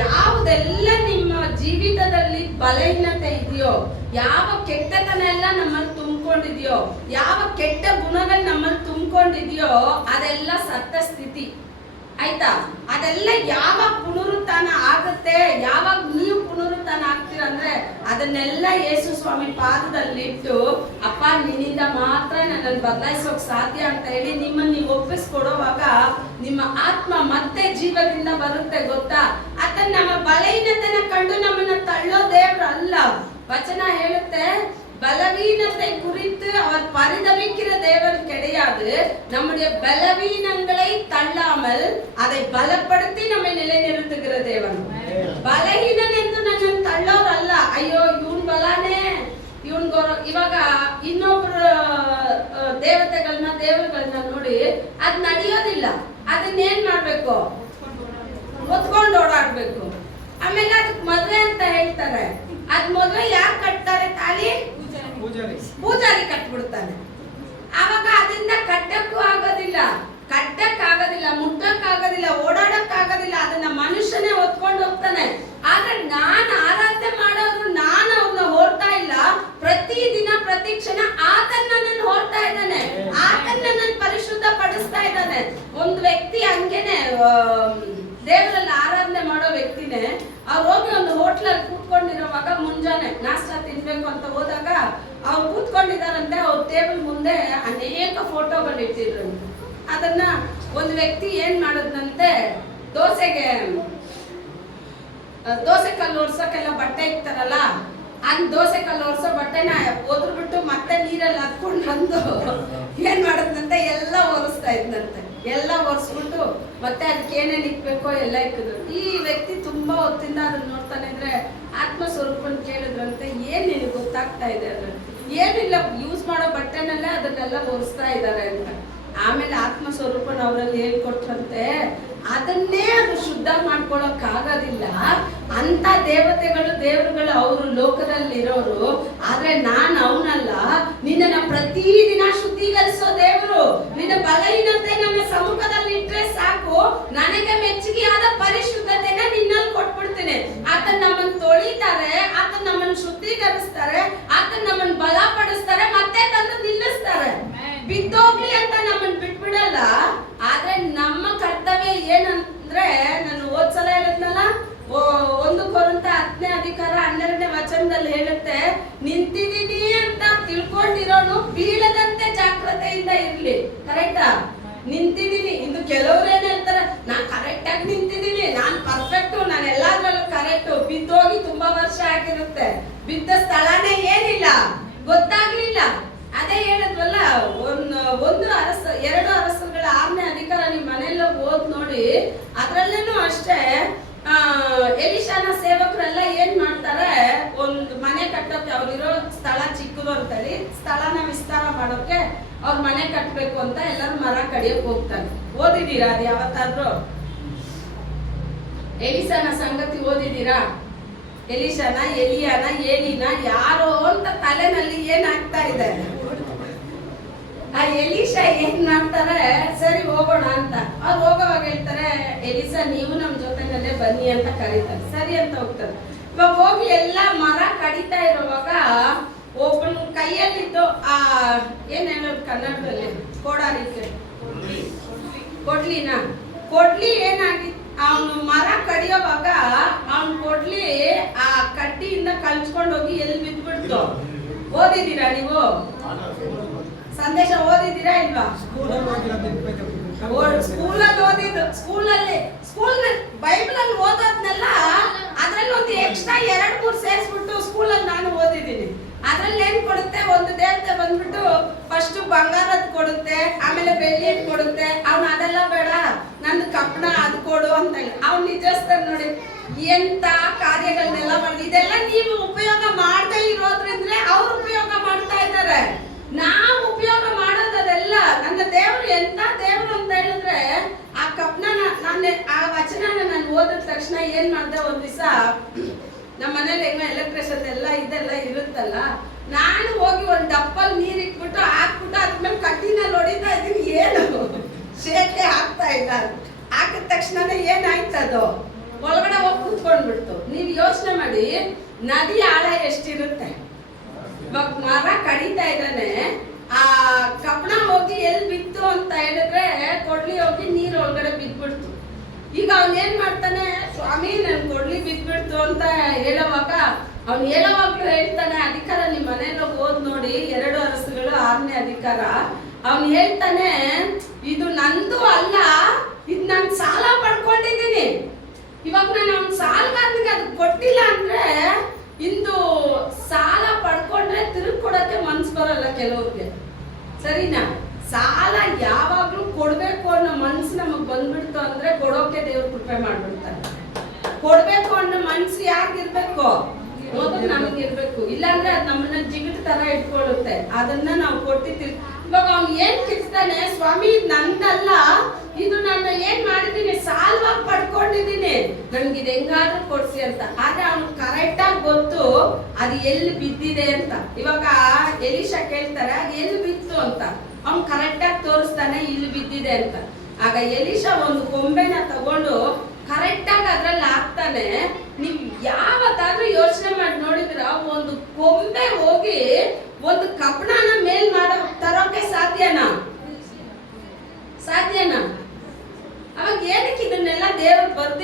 ಯಾವುದೆಲ್ಲ ನಿಮ್ಮ ಜೀವಿತದಲ್ಲಿ ಬಲಹೀನತೆ ಇದೆಯೋ, ಯಾವ ಕೆಟ್ಟತನ ಎಲ್ಲ ನಮ್ಮಲ್ಲಿ ತುಂಬಿಕೊಂಡಿದೆಯೋ, ಯಾವ ಕೆಟ್ಟ ಗುಣಗಳು ನಮ್ಮಲ್ಲಿ ತುಂಬಿಕೊಂಡಿದೆಯೋ ಅದೆಲ್ಲ ಸತ್ತ ಸ್ಥಿತಿ. ಆಯ್ತಾ? ಅದೆಲ್ಲ ಯಾವಾಗ ಪುನರುತ್ಥಾನ ಆಗುತ್ತೆ, ಯಾವಾಗ ನೀವು ಪುನರುತ್ಥಾನ ಆಗ್ತೀರಂದ್ರೆ ಅದನ್ನೆಲ್ಲ ಯೇಸು ಸ್ವಾಮಿ ಪಾದದಲ್ಲಿಟ್ಟು, ಅಪ್ಪ ನಿನ್ನಿಂದ ಮಾತ್ರ ನನ್ನನ್ನು ಬದಲಾಯಿಸೋಕ್ ಸಾಧ್ಯ ಅಂತ ಹೇಳಿ ನಿಮ್ಮನ್ನು ನೀವು ಒಪ್ಪಿಸ್ಕೊಡೋವಾಗ ನಿಮ್ಮ ಆತ್ಮ ಮತ್ತೆ ಜೀವದಿಂದ ಬರುತ್ತೆ. ಗೊತ್ತಾ? ಅದನ್ನ ನಮ್ಮ ಬಲಹೀನತೆನ ಕಂಡು ನಮ್ಮನ್ನ ತಳ್ಳೋ ದೇವ್ರು ಅಲ್ಲ. ವಚನ ಹೇಳುತ್ತೆ, பலவீனத்தை குறித்து அவர் பரிதவிக்கிற தேவன் கிடையாது. நம்முடைய பலவீனங்களை தள்ளாமல் அதை பலப்படுத்தி நம்மை நிலைநிறுத்துகிற தேவன். ಬಲಹೀನನ್ ಎಂದು ನನ್ನನ್ನು ತಳ್ಳೋರಲ್ಲ. ಅಯ್ಯೋ ಇವನ್ ಬಲಾನೇ, ಇವನ್ ಇವಾಗ ಇನ್ನೊಬ್ರು ದೇವರುಗಳನ್ನ ನೋಡಿ ಅದ್ ನಡೆಯೋದಿಲ್ಲ. ಅದನ್ನೇನ್ ಮಾಡ್ಬೇಕು? ಹೊತ್ಕೊಂಡು ಓಡಾಡ್ಬೇಕು. ಆಮೇಲೆ ಅದಕ್ಕೆ ಮದ್ವೆ ಅಂತ ಹೇಳ್ತಾರೆ. ಅದ್ ಮದ್ವೆ ಯಾರು ಕಟ್ತಾರೆ? ತಾಳಿ ಪೂಜಾರಿ ಕಟ್ಬಿಡ್ತಾನೆ. ಆವಾಗ ಅದನ್ನ ಕಟ್ಟಕ್ಕೂ ಆಗೋದಿಲ್ಲ, ಮುಟ್ಟಕ್ಕಾಗೋದಿಲ್ಲ, ಓಡಾಡಕ್ಕಾಗೋದಿಲ್ಲ. ಅದನ್ನ ಮನುಷ್ಯನೇ ಹೊತ್ಕೊಂಡು ಹೋಗ್ತಾನೆ. ಆದ್ರೆ ನಾನು ಆರಾಧನೆ ಮಾಡೋರು, ನಾನು ಅವ್ನ ಹೊರ್ತಾ ಇಲ್ಲ. ಪ್ರತಿ ದಿನ ಪ್ರತಿ ಕ್ಷಣ ಆತನ್ನ ನನ್ನನ್ನು ಹೊರ್ತಾ ಇದ್ದಾನೆ, ಆತನ್ನ ನನ್ನ ಪರಿಶುದ್ಧ ಪಡಿಸ್ತಾ ಇದ್ದಾನೆ. ಒಂದು ವ್ಯಕ್ತಿ ಹಂಗೇನೆ ದೇವರಲ್ಲಿ ಆರಾಧನೆ ಮಾಡೋ ವ್ಯಕ್ತಿನೇ. ಅವ್ರು ಹೋಗಿ ಒಂದು ಹೋಟ್ಲಲ್ಲಿ ಕೂತ್ಕೊಂಡಿರೋವಾಗ ಮುಂಜಾನೆ ನಾಷ್ಟ ತಿನ್ಬೇಕು ಅಂತ ಹೋದಾಗ ಅವ್ರು ಕೂತ್ಕೊಂಡಿದಾರಂತೆ. ಅವ್ರ ಟೇಬಲ್ ಮುಂದೆ ಅನೇಕ ಫೋಟೋಗಳು ಇಟ್ಟಿದ್ರು. ಅದನ್ನ ಒಂದು ವ್ಯಕ್ತಿ ಏನ್ ಮಾಡಿದ್ನಂತೆ, ದೋಸೆ ಕಲ್ಲು ಒರ್ಸೋಕೆಲ್ಲ ಬಟ್ಟೆ ಇಕ್ತಾರಲ್ಲ, ದೋಸೆ ಕಲ್ಲು ಒರ್ಸೋ ಬಟ್ಟೆನ ಒದ್ರುಬಿಟ್ಟು ಮತ್ತೆ ನೀರಲ್ಲಿ ಹತ್ಕೊಂಡು ಬಂದು ಏನ್ ಮಾಡದ್ನಂತೆ, ಎಲ್ಲ ಒರೆಸ್ತಾ ಇದ್ನಂತೆ. ಎಲ್ಲ ಒರೆಸ್ಬಿಟ್ಟು ಮತ್ತೆ ಅದಕ್ಕೆ ಏನೇನು ಇಕ್ಬೇಕೋ ಎಲ್ಲ ಇಕ್ಕಿದ್ರು. ಈ ವ್ಯಕ್ತಿ ತುಂಬಾ ಹೊತ್ತಿಂದ ಅದನ್ನ ನೋಡ್ತಾನೆ ಇದ್ರೆ ಆತ್ಮ ಸ್ವರೂಪನ್ ಕೇಳಿದ್ರಂತೆ, ಏನ್ ನಿನಗೆ ಗೊತ್ತಾಗ್ತಾ ಇದೆ ಅದ್ರಲ್ಲಿ? ಏನಿಲ್ಲ, ಯೂಸ್ ಮಾಡೋ ಬಟ್ಟೆನಲ್ಲೇ ಅದನ್ನೆಲ್ಲ ಒರೆಸ್ತಾ ಇದ್ದಾರೆ ಅಂತ. ಆಮೇಲೆ ಆತ್ಮ ಸ್ವರೂಪನ ಅವರಲ್ಲಿ ಹೇಳ್ಕೊಟ್ರಂತೆ, ಅದನ್ನೇ ಅದು ಶುದ್ಧ ಮಾಡ್ಕೊಳಕ್ ಆಗೋದಿಲ್ಲ. ಅಂತ ದೇವರುಗಳು ಅವರು ಲೋಕದಲ್ಲಿ ಇರೋರು. ಆದ್ರೆ ನಾನು ಅವನಲ್ಲ, ನಿನ್ನ ಪ್ರತಿದಿನ ಶುದ್ಧೀಕರಿಸೋ ದೇವರು. ನಿನ್ನ ಬಲಹೀನತೆ ನನ್ನ ಸಮ್ಮುಖದಲ್ಲಿ ಇಟ್ರೆ ಸಾಕು, ನನಗೆ ಮೆಚ್ಚುಗೆಯಾದ ಪರಿಶುದ್ಧತೆನ ನಿನ್ನಲ್ಲಿ ಕೊಟ್ಬಿಡ್ತೀನಿ. ಆತ ನಮ್ಮನ್ನು ತೊಳಿತಾರೆ, ಆತ ನಮ್ಮನ್ನು ಶುದ್ಧೀಕರಿಸ್ತಾರೆ, ಆತ ನಮ್ಮನ್ನು ಬಲಪಡಿಸ್ತಾರೆ, ಮತ್ತೆ ತಂದು ನಿಲ್ಲಿಸ್ತಾರೆ. ಬಿದ್ದೋಗ್ಲಿ ಅಂತ ನಮ್ಮನ್ನು ಬಿಟ್ಬಿಡಲ್ಲ. ಆದ್ರೆ ನಮ್ಮ ಕರ್ತವ್ಯ ಏನಂದ್ರೆ, ನಾನು ಹೋದ್ಸಲ ಹೇಳಿದ್ನಲ್ಲ, 1 ಕೊರಿಂಥ 10ನೇ ಅಧಿಕಾರ 12ನೇ ವಚನದಲ್ಲಿ ಹೇಳುತ್ತೆ, ನಿಂತಿದ್ದೀನಿ ಅಂತ ತಿಳ್ಕೊಂಡಿರೋನು ಬೀಳದಂತೆ ಜಾಗ್ರತೆಯಿಂದ ಇರ್ಲಿ. ಕರೆಕ್ಟಾ? ನಿಂತಿದ್ದೀನಿ. ಇನ್ನು ಕೆಲವ್ರು ಏನ್ ಹೇಳ್ತಾರೆ, ನಾನ್ ಕರೆಕ್ಟ್ ಆಗಿ ನಿಂತಿದ್ದೀನಿ, ನಾನ್ ಪರ್ಫೆಕ್ಟ್, ನಾನು ಎಲ್ಲಾದ್ರಲ್ಲೂ ಕರೆಕ್ಟ್. ಬಿದ್ದೋಗಿ ತುಂಬಾ ವರ್ಷ ಆಗಿರುತ್ತೆ, ಬಿದ್ದ ಸ್ಥಳನೇ ಏನಿಲ್ಲ, ಗೊತ್ತಾಗ್ಲಿಲ್ಲ. ಅದೇ ಹೇಳಿದ್ವಲ್ಲ, 2 ಅರಸರುಗಳ 6ನೇ ಅಧಿಕಾರ ನಿಮ್ ಮನೆಯಲ್ಲ ಓದ್ ನೋಡಿ. ಅದ್ರಲ್ಲೇನು ಅಷ್ಟೇ, ಎಲಿಷಾನ ಸೇವಕರೆಲ್ಲ ಏನ್ ಮಾಡ್ತಾರೆ, ಒಂದು ಮನೆ ಕಟ್ಟೋಕೆ, ಅವ್ರಿರೋ ಸ್ಥಳ ಚಿಕ್ಕದು ಅಂತೇಳಿ ಸ್ಥಳನ ವಿಸ್ತಾರ ಮಾಡೋಕೆ ಅವ್ರ ಮನೆ ಕಟ್ಟಬೇಕು ಅಂತ ಎಲ್ಲರೂ ಮರ ಕಡಿಯೋಕೆ ಹೋಗ್ತಾರೆ. ಓದಿದೀರಾ ಅದು ಯಾವತ್ತಾದ್ರೂ? ಎಲಿಷಾನ ಸಂಗತಿ ಓದಿದೀರಾ? ಎಲಿಷಾನ, ಎಲಿಯಾನ, ಏಲಿನ ಯಾರೋ ಅಂತ ತಲೆನಲ್ಲಿ ಏನಾಗ್ತಾ ಇದೆ. ಆ ಎಲಿಷಾ ಏನ್ ಮಾಡ್ತಾರೆ, ಸರಿ ಹೋಗೋಣ ಅಂತ. ಅವ್ರು ಹೋಗೋವಾಗ ಹೇಳ್ತಾರೆ, ಎಲಿಸಾ ನೀವು ನಮ್ ಜೊತೆನಲ್ಲೇ ಬನ್ನಿ ಅಂತ ಕರೀತಾರೆ. ಸರಿ ಅಂತ ಹೋಗ್ತಾರೆ. ಇವಾಗ ಹೋಗಿ ಎಲ್ಲ ಮರ ಕಡಿತಾ ಇರುವಾಗ ಒಬ್ಬನ ಕೈಯಲ್ಲಿದ್ದು ಆ ಏನ್ ಹೇಳೋದು ಕನ್ನಡದಲ್ಲಿ, ಕೋಡಾರಿಕೆ, ಕೊಡ್ಲಿ ಏನಾಗಿ, ಅವನು ಮರ ಕಡಿಯೋವಾಗ ಅವನ್ ಕೊಡ್ಲಿ ಆ ಕಡ್ಡಿಯಿಂದ ಕಲ್ಚ್ಕೊಂಡು ಹೋಗಿ ಎಲ್ಲಿ ಬಿದ್ಬಿಡ್ತು. ಓದಿದ್ದೀರಾ ನೀವು? ಸಂದೇಶ ಓದಿದ್ದೀರಾ ಇಲ್ವಾ? ಸ್ಕೂಲಲ್ಲಿ ಓದಿದ್ದು. ಸ್ಕೂಲ್ ಬೈಬಲ್ ಅಲ್ಲಿ ಓದೋದ್ನೆಲ್ಲ ಅದ್ರಲ್ಲಿ ಒಂದು ಎಕ್ಸ್ಟ್ರಾ 2-3 ಸೇರಿಸ್ಬಿಟ್ಟು ಸ್ಕೂಲಲ್ಲಿ ನಾನು ಓದಿದ್ದೀನಿ. ಅದ್ರಲ್ಲಿ ಏನ್ ಕೊಡುತ್ತೆ, ಒಂದು ದೇವತೆ ಬಂದ್ಬಿಟ್ಟು ಫಸ್ಟ್ ಬಂಗಾರದ್ ಕೊಡುತ್ತೆ, ಆಮೇಲೆ ಬೆಳ್ಳಿದ್ ಕೊಡುತ್ತೆ. ಅವ್ನು ಅದೆಲ್ಲ ಬೇಡ, ನಂದು ಕಪ್ಪಣ ಅದು ಕೊಡು ಅಂತ ಹೇಳಿ ಅವ್ನು ನಿಜಸ್ತಾನ ನೋಡಿ ಎಂತ ಕಾರ್ಯಗಳನ್ನೆಲ್ಲ ಮಾಡಿ. ಇದೆಲ್ಲ ನೀವು ಉಪಯೋಗ ಮಾಡದೇ ಇರೋದ್ರಿಂದಲೇ ಅವ್ರು ಉಪಯೋಗ ಮಾಡ್ತಾ ಇದ್ದಾರೆ. ನಾವು ಉಪಯೋಗ ಮಾಡೋದೆಲ್ಲ ನನ್ನ ದೇವರು ಎಂತ ದೇವರು ಅಂತ ಹೇಳಿದ್ರೆ, ಆ ಕಪ್ನ ನಾನು ಆ ವಚನ ನಾನು ಓದಿದ ತಕ್ಷಣ ಏನ್ ಮಾಡ್ದೆ, ಒಂದ್ ದಿವಸ ನಮ್ಮ ಮನೇಲಿ ಹೆಂಗ ಎಲೆಕ್ಟ್ರಿಷನ್ ಎಲ್ಲ ಇದೆಲ್ಲ ಇರುತ್ತಲ್ಲ, ನಾನು ಹೋಗಿ ಒಂದ್ ಡಪ್ಪಲ್ ನೀರ್ ಇಟ್ಬಿಟ್ಟು ಹಾಕ್ಬಿಟ್ಟು ಅದ್ಮೇಲೆ ಕಡ್ಡಿನಲ್ಲಿ ಹೊಡಿತಾ ಇದೀನಿ. ಏನು ಶೇಕೆ ಆಗ್ತಾ ಇಲ್ಲ. ಹಾಕಿದ ತಕ್ಷಣನೇ ಏನಾಯ್ತದು, ಒಳಗಡೆ ಹೋಗಿ ಕುತ್ಕೊಂಡ್ಬಿಡ್ತು. ನೀವ್ ಯೋಚನೆ ಮಾಡಿ, ನದಿ ಆಳ ಎಷ್ಟಿರುತ್ತೆ. ಮರ ಕಡಿತಾ ಇದ್ದಾನೆ, ಆ ಕಬ್ಬಣ ಹೋಗಿ ಎಲ್ಲಿ ಬಿತ್ತು ಅಂತ ಹೇಳಿದ್ರೆ ಕೊಡ್ಲಿ ಹೋಗಿ ನೀರ್ ಒಳಗಡೆ ಬಿದ್ಬಿಡ್ತು. ಈಗ ಅವ್ನ್ ಏನ್ ಮಾಡ್ತಾನೆ, ಸ್ವಾಮಿ ನನ್ ಕೊಡ್ಲಿ ಬಿದ್ಬಿಡ್ತು ಅಂತ ಹೇಳುವಾಗ ಅವ್ನು ಹೇಳುವಾಗ್ಲೂ ಹೇಳ್ತಾನೆ, ಅಧಿಕಾರ ನಿಮ್ ಮನೆಯಲ್ಲ ಓದ್ ನೋಡಿ, 2 ಅರಸುಗಳು 6ನೇ ಅಧಿಕಾರ. ಅವ್ನು ಹೇಳ್ತಾನೆ, ಇದು ನಂದು ಅಲ್ಲ, ಇದು ನಾನು ಸಾಲ ಪಡ್ಕೊಂಡಿದ್ದೀನಿ. ಇವಾಗ ನಾನು ಅವ್ನ ಸಾಲಗಾರನಿಗೆ ಅದು ಕೊಟ್ಟಿಲ್ಲ ಅಂದ್ರೆ, ಇಂದು ಸಾಲ ಪಡ್ಕೊಂಡ್ರೆ ತಿರುಗಿ ಕೊಡಕ್ಕೆ ಮನ್ಸು ಬರಲ್ಲ ಕೆಲವ್ರಿಗೆ. ಸರಿನಾ? ಸಾಲ ಯಾವಾಗ್ಲೂ ಕೊಡ್ಬೇಕು ಅನ್ನೋ ಮನ್ಸು ನಮಗ್ ಬಂದ್ಬಿಡ್ತು ಅಂದ್ರೆ ಕೊಡೋಕೆ ದೇವ್ರು ಕೃಪೆ ಮಾಡ್ಬಿಡ್ತಾರೆ. ಕೊಡ್ಬೇಕು ಅನ್ನೋ ಮನ್ಸು ಯಾರಿಗಿರ್ಬೇಕು? ಮೊದಲು ನಮಗಿರ್ಬೇಕು. ಇಲ್ಲಾಂದ್ರೆ ಅದು ನಮ್ಮನ್ನ ಜಿಗಿಟ್ ತರ ಇಟ್ಕೊಳ್ಳುತ್ತೆ. ಅದನ್ನ ನಾವು ಕೊಟ್ಟಿರ್ತೀವಿ. ಇವಾಗ ಅವ್ನು ಏನ್ ಕಿರ್ತಾನೆ, ಸ್ವಾಮಿ ಇದು ನಂದಲ್ಲ, ಇದು ನಾನು ಏನ್ ಮಾಡಿದೀನಿ, ಸಾಲವಾಗಿ ಪಡ್ಕೊಂಡಿದ್ದೀನಿ, ನನ್ಗೆ ಇದು ಹೆಂಗಾದ್ರೂ ಕೊಡ್ಸಿ ಅಂತ. ಆದ್ರೆ ಅವ್ನು ಕರೆಕ್ಟ್ ಆಗಿ ಗೊತ್ತು ಅದು ಎಲ್ಲಿ ಬಿದ್ದಿದೆ ಅಂತ. ಇವಾಗ ಎಲಿಶಾ ಕೇಳ್ತಾರೆ ಅದು ಎಲ್ಲಿ ಬಿತ್ತು ಅಂತ, ಅವ್ನು ಕರೆಕ್ಟ್ ಆಗಿ ತೋರಿಸ್ತಾನೆ ಇಲ್ಲಿ ಬಿದ್ದಿದೆ ಅಂತ. ಆಗ ಎಲಿಶಾ ಒಂದು ಕೊಂಬೆನ ತಗೊಂಡು ಕರೆಕ್ಟ್ ಆಗಿ ಅದ್ರಲ್ಲಿ ಹಾಕ್ತಾನೆ. ನೀವ್ ಯಾವತ್ತಾದ್ರೂ ಯೋಚನೆ ಮಾಡಿ ನೋಡಿದ್ರ, ಒಂದು ಕೊಂಬೆ ಹೋಗಿ ಒಂದು ಕಬ್ಬಣನ ಮೇಲ್ ಮಾಡೋ ತರೋಕೆ ಸಾಧ್ಯನಾ? ಅವಾಗ ಏನಕ್ಕೆ ಇದನ್ನೆಲ್ಲ ದೇವರು ಬರ್ದಿ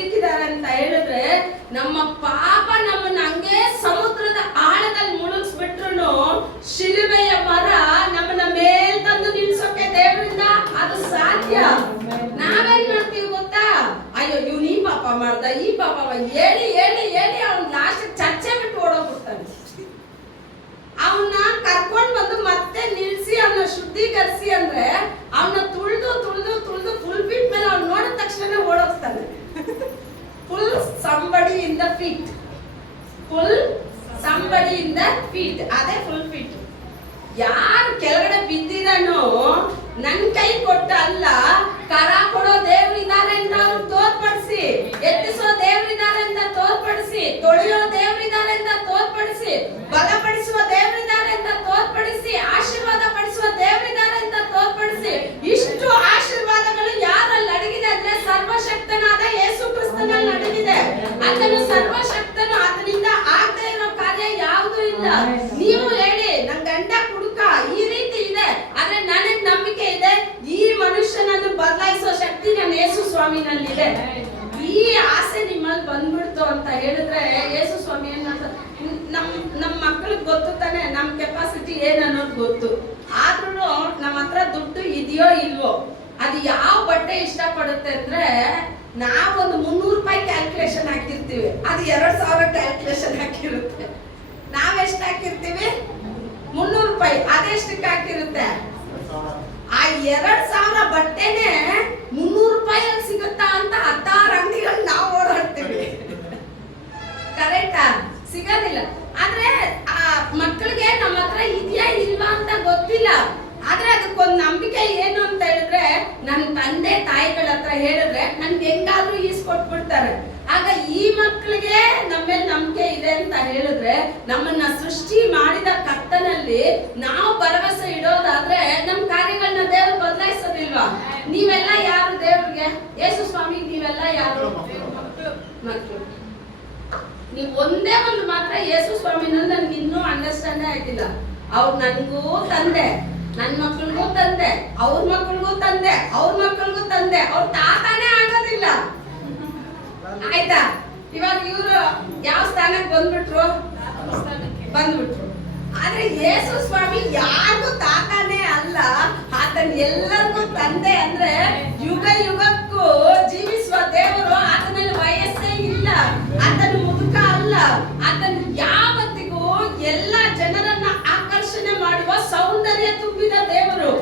ನನ್ ಕೈ ಕೊಟ್ಟ ಅಲ್ಲ, ಕರ ಕೊಡೋ ದೇವರಿದ್ದಾರೆ ಅಂತ ಅವ್ರು ತೋರ್ಪಡಿಸಿ, ಎತ್ತಿಸೋ ದೇವರಿದ್ದಾರೆ ಅಂತ ತೋರ್ಪಡಿಸಿ, ತೊಳೆಯೋ ದೇವರಿದ್ದಾರೆ ಅಂತ ತೋರ್ಪಡಿಸಿ, ಬಲಪಡಿಸುವ ದೇವರಿದ್ದಾರೆ ಅಂತ ತೋರ್ಪಡಿಸಿ, ಆಶೀರ್ವಾದ ಪಡಿಸುವ ದೇವರಿದ್ದಾರೆ ಅಂತ ತೋರ್ಪಡಿಸಿ, ಇಷ್ಟು ಆಶೀರ್ವಾದಗಳು ಯಾರಲ್ಲಿ ಅಡಗಿದೆ ಅಂದ್ರೆ ಸರ್ವಶಕ್ತನಾದ ಯೇಸು ಕ್ರಿಸ್ತನಲ್ಲಿ ಅಡಗಿದೆ. ಆತನು ಸರ್ವಶಕ್ತನು, ಆತನಿಂದ ಆಗದೆ ಇರೋ ಕಾರ್ಯ ಯಾವುದು ಇಲ್ಲ. ನೀವು ಹೇಳಿ ನನ್ ಗಂಡ ಕುಡುಕ ಈ ರೀತಿ ಇದೆ, ಆದ್ರೆ ನನಗ್ ನಂಬಿಕೆ ಇದೆ, ಈ ಮನುಷ್ಯನನ್ನು ಬದಲಾಯಿಸೋ ಶಕ್ತಿ ನನ್ನ ಯೇಸು ಸ್ವಾಮಿನಲ್ಲಿದೆ. ಈ ಆಸೆ ನಿಮ್ಮಲ್ಲಿ ಬಂದ್ಬಿಡ್ತು ಅಂತ ಹೇಳಿದ್ರೆ ಯೇಸು ಸ್ವಾಮಿ ಏನ್ ಮಾಡ್ತಾರೆ, ನಮ್ ಮಕ್ಕಳಿಗೆ ಗೊತ್ತು ತಾನೆ ನಮ್ ಕೆಪಾಸಿಟಿ ಏನ್ ಅನ್ನೋದು ಗೊತ್ತು. ಆದ್ರೂ ನಮ್ಮ ಹತ್ರ ದುಡ್ಡು ಇದೆಯೋ ಇಲ್ವೋ, ಅದು ಯಾವ ಬಟ್ಟೆ ಇಷ್ಟ ಪಡುತ್ತೆ ಅಂದ್ರೆ ನಾವೊಂದು 300 ರೂಪಾಯಿ ಕ್ಯಾಲ್ಕುಲೇಷನ್ ಹಾಕಿರ್ತೀವಿ, ಅದು 2000 ಕ್ಯಾಲ್ಕುಲೇಷನ್ ಹಾಕಿರುತ್ತೆ. ನಾವೆಷ್ಟು ಹಾಕಿರ್ತೀವಿ? 300 ರೂಪಾಯಿ. ಅದೆಷ್ಟಕ್ಕೆ ಹಾಕಿರುತ್ತೆ? ಆ 2000 ಬಟ್ಟೆನೆ 300 ರೂಪಾಯಿಯಲ್ಲಿ ಸಿಗುತ್ತಾ ಅಂತ 16 ಅಂಗಡಿಗಳು ನಾವು ಓಡಾಡ್ತೀವಿ. ಕರೆಕ್ಟಾ? ಸಿಗೋದಿಲ್ಲ. ಆದ್ರೆ ಆ ಮಕ್ಕಳಿಗೆ ನಮ್ಮ ಹತ್ರ ಇದೆಯಾ ಇಲ್ವಾ ಅಂತ ಗೊತ್ತಿಲ್ಲ. ಆದ್ರೆ ಅದಕ್ಕೊಂದು ನಂಬಿಕೆ ಏನು ಅಂತ ಹೇಳಿದ್ರೆ, ನನ್ನ ತಂದೆ ತಾಯಿಗಳ ಹತ್ರ ಹೇಳಿದ್ರೆ ನನ್ಗೆ ಹೆಂಗಾದ್ರೂ ಈಸ್ಕೊಟ್ಬಿಡ್ತಾರೆ. ಆಗ ಈ ಮಕ್ಕಳಿಗೆ ನಮ್ಮ ಮೇಲೆ ನಂಬಿಕೆ ಇದೆ ಅಂತ ಹೇಳಿದ್ರೆ, ನಮ್ಮನ್ನ ಸೃಷ್ಟಿ ಮಾಡಿದ ಕರ್ತನಲ್ಲಿ ನಾವು ಭರವಸೆ ಇಡೋದಾದ್ರೆ ನಮ್ಮ ಕಾರ್ಯಗಳನ್ನ ದೇವರು ಬದಲಾಯಿಸೋದಿಲ್ವಾ? ನೀವೆಲ್ಲ ಯಾರು ದೇವ್ರಿಗೆ? ಯೇಸು ಸ್ವಾಮಿ ನೀವೆಲ್ಲ ಯಾರು? ಮಕ್ಕಳು. ನೀವು ಒಂದೇ ಒಂದು ಮಾತ್ರ ಯೇಸು ಸ್ವಾಮಿನ ನನ್ಗೆ ಇನ್ನೂ ಅಂಡರ್ಸ್ಟ್ಯಾಂಡೇ ಆಗಿಲ್ಲ. ಅವ್ರು ನನ್ಗೂ ತಂದೆ, ನನ್ ಮಕ್ಳಿಗೂ ತಂದೆ, ಅವ್ರ ಮಕ್ಳಿಗೂ ತಂದೆ, ಅವ್ರ ಮಕ್ಳಿಗೂ ತಂದೆ, ಅವ್ರ ತಾತಾನೇ ಆಗೋದಿಲ್ಲ. ಆಯ್ತಾ? ಇವಾಗ ಇವ್ರು ಯಾವ ಸ್ಥಾನಕ್ಕೆ ಬಂದ್ಬಿಟ್ರು? ಆದ್ರೆ ಯೇಸು ಸ್ವಾಮಿ ಯಾರಿಗೂ ತಾತಾನೇ ಅಲ್ಲ, ಆತನ ಎಲ್ಲರಿಗೂ ತಂದೆ. ಅಂದ್ರೆ ಯುಗ ಯುಗಕ್ಕೂ ಜೀವಿಸುವ ದೇವರು. ಆತನಲ್ಲಿ ವಯಸ್ಸೇ ಇಲ್ಲ, ಆತನ ಮುದುಕ ಅಲ್ಲ. ಆತನ ಯಾವತ್ತಿಗೂ ಎಲ್ಲ ಜನರನ್ನ ಆಕರ್ಷಣೆ ಮಾಡುವ ಸೌಂದರ್ಯ ತುಂಬಿದ ದೇವರು.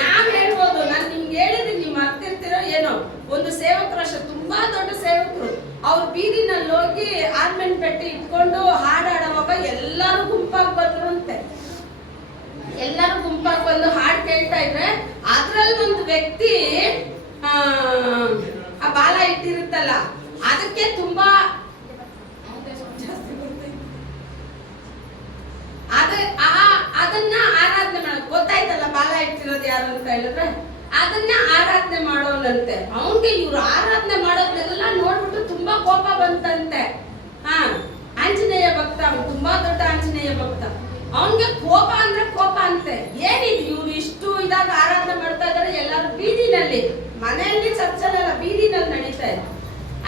ನಾವ್ ಹೇಳ್ಬೋದು, ನಾನು ನಿಮ್ಗೆ ಹೇಳಿದ್ರೆ ನೀವು ಮರ್ತಿರ್ತೀರೋ ಏನೋ, ಒಂದು ಸೇವಕರು ಅಷ್ಟೇ, ತುಂಬಾ ದೊಡ್ಡ ಸೇವಕರು. ಅವ್ರು ಬೀದಿನಲ್ಲಿ ಹೋಗಿ ಆರ್ಮೆಂಟ್ ಪೆಟ್ಟಿ ಇಟ್ಕೊಂಡು ಹಾಡಾಡುವಾಗ ಎಲ್ಲರೂ ಗುಂಪಾಗಿ ಬಂದ್ರಂತೆ. ಎಲ್ಲರೂ ಗುಂಪಾಗಿ ಬಂದು ಹಾಡು ಕೇಳ್ತಾ ಇದ್ರೆ ಅದ್ರಲ್ಲಿ ಒಂದು ವ್ಯಕ್ತಿ ಆ ಬಾಲ ಇಟ್ಟಿರುತ್ತಲ್ಲ, ಅದಕ್ಕೆ ತುಂಬಾ ಅದನ್ನ ಆರಾಧನೆ ಮಾಡ ಗೊತ್ತಾಯ್ತಲ್ಲ, ಬಾಲ ಇಟ್ಟಿರೋದು ಯಾರು ಅಂತ ಹೇಳಿದ್ರೆ ಅದನ್ನ ಆರಾಧನೆ ಮಾಡೋನಂತೆ. ಅವನ್ಗೆ ಇವ್ರು ಆರಾಧನೆ ಮಾಡೋದನ್ನೆಲ್ಲ ನೋಡ್ಬಿಟ್ಟು ತುಂಬಾ ಕೋಪ ಬಂತಂತೆ. ಆಂಜನೇಯ ಭಕ್ತ, ಅವನು ತುಂಬಾ ದೊಡ್ಡ ಆಂಜನೇಯ ಭಕ್ತ. ಅವನ್ಗೆ ಕೋಪ ಅಂದ್ರೆ ಕೋಪ ಅಂತೆ. ಏನಿದು ಇವ್ರು ಇಷ್ಟು ಇದಾಗ ಆರಾಧನೆ ಮಾಡ್ತಾ ಇದಾರೆ, ಎಲ್ಲಾರು ಬೀದಿನಲ್ಲಿ, ಮನೆಯಲ್ಲಿ ಚರ್ಚಲ್ಲ ಬೀದಿನಲ್ಲಿ ನಡೀತಾ ಇದೆ.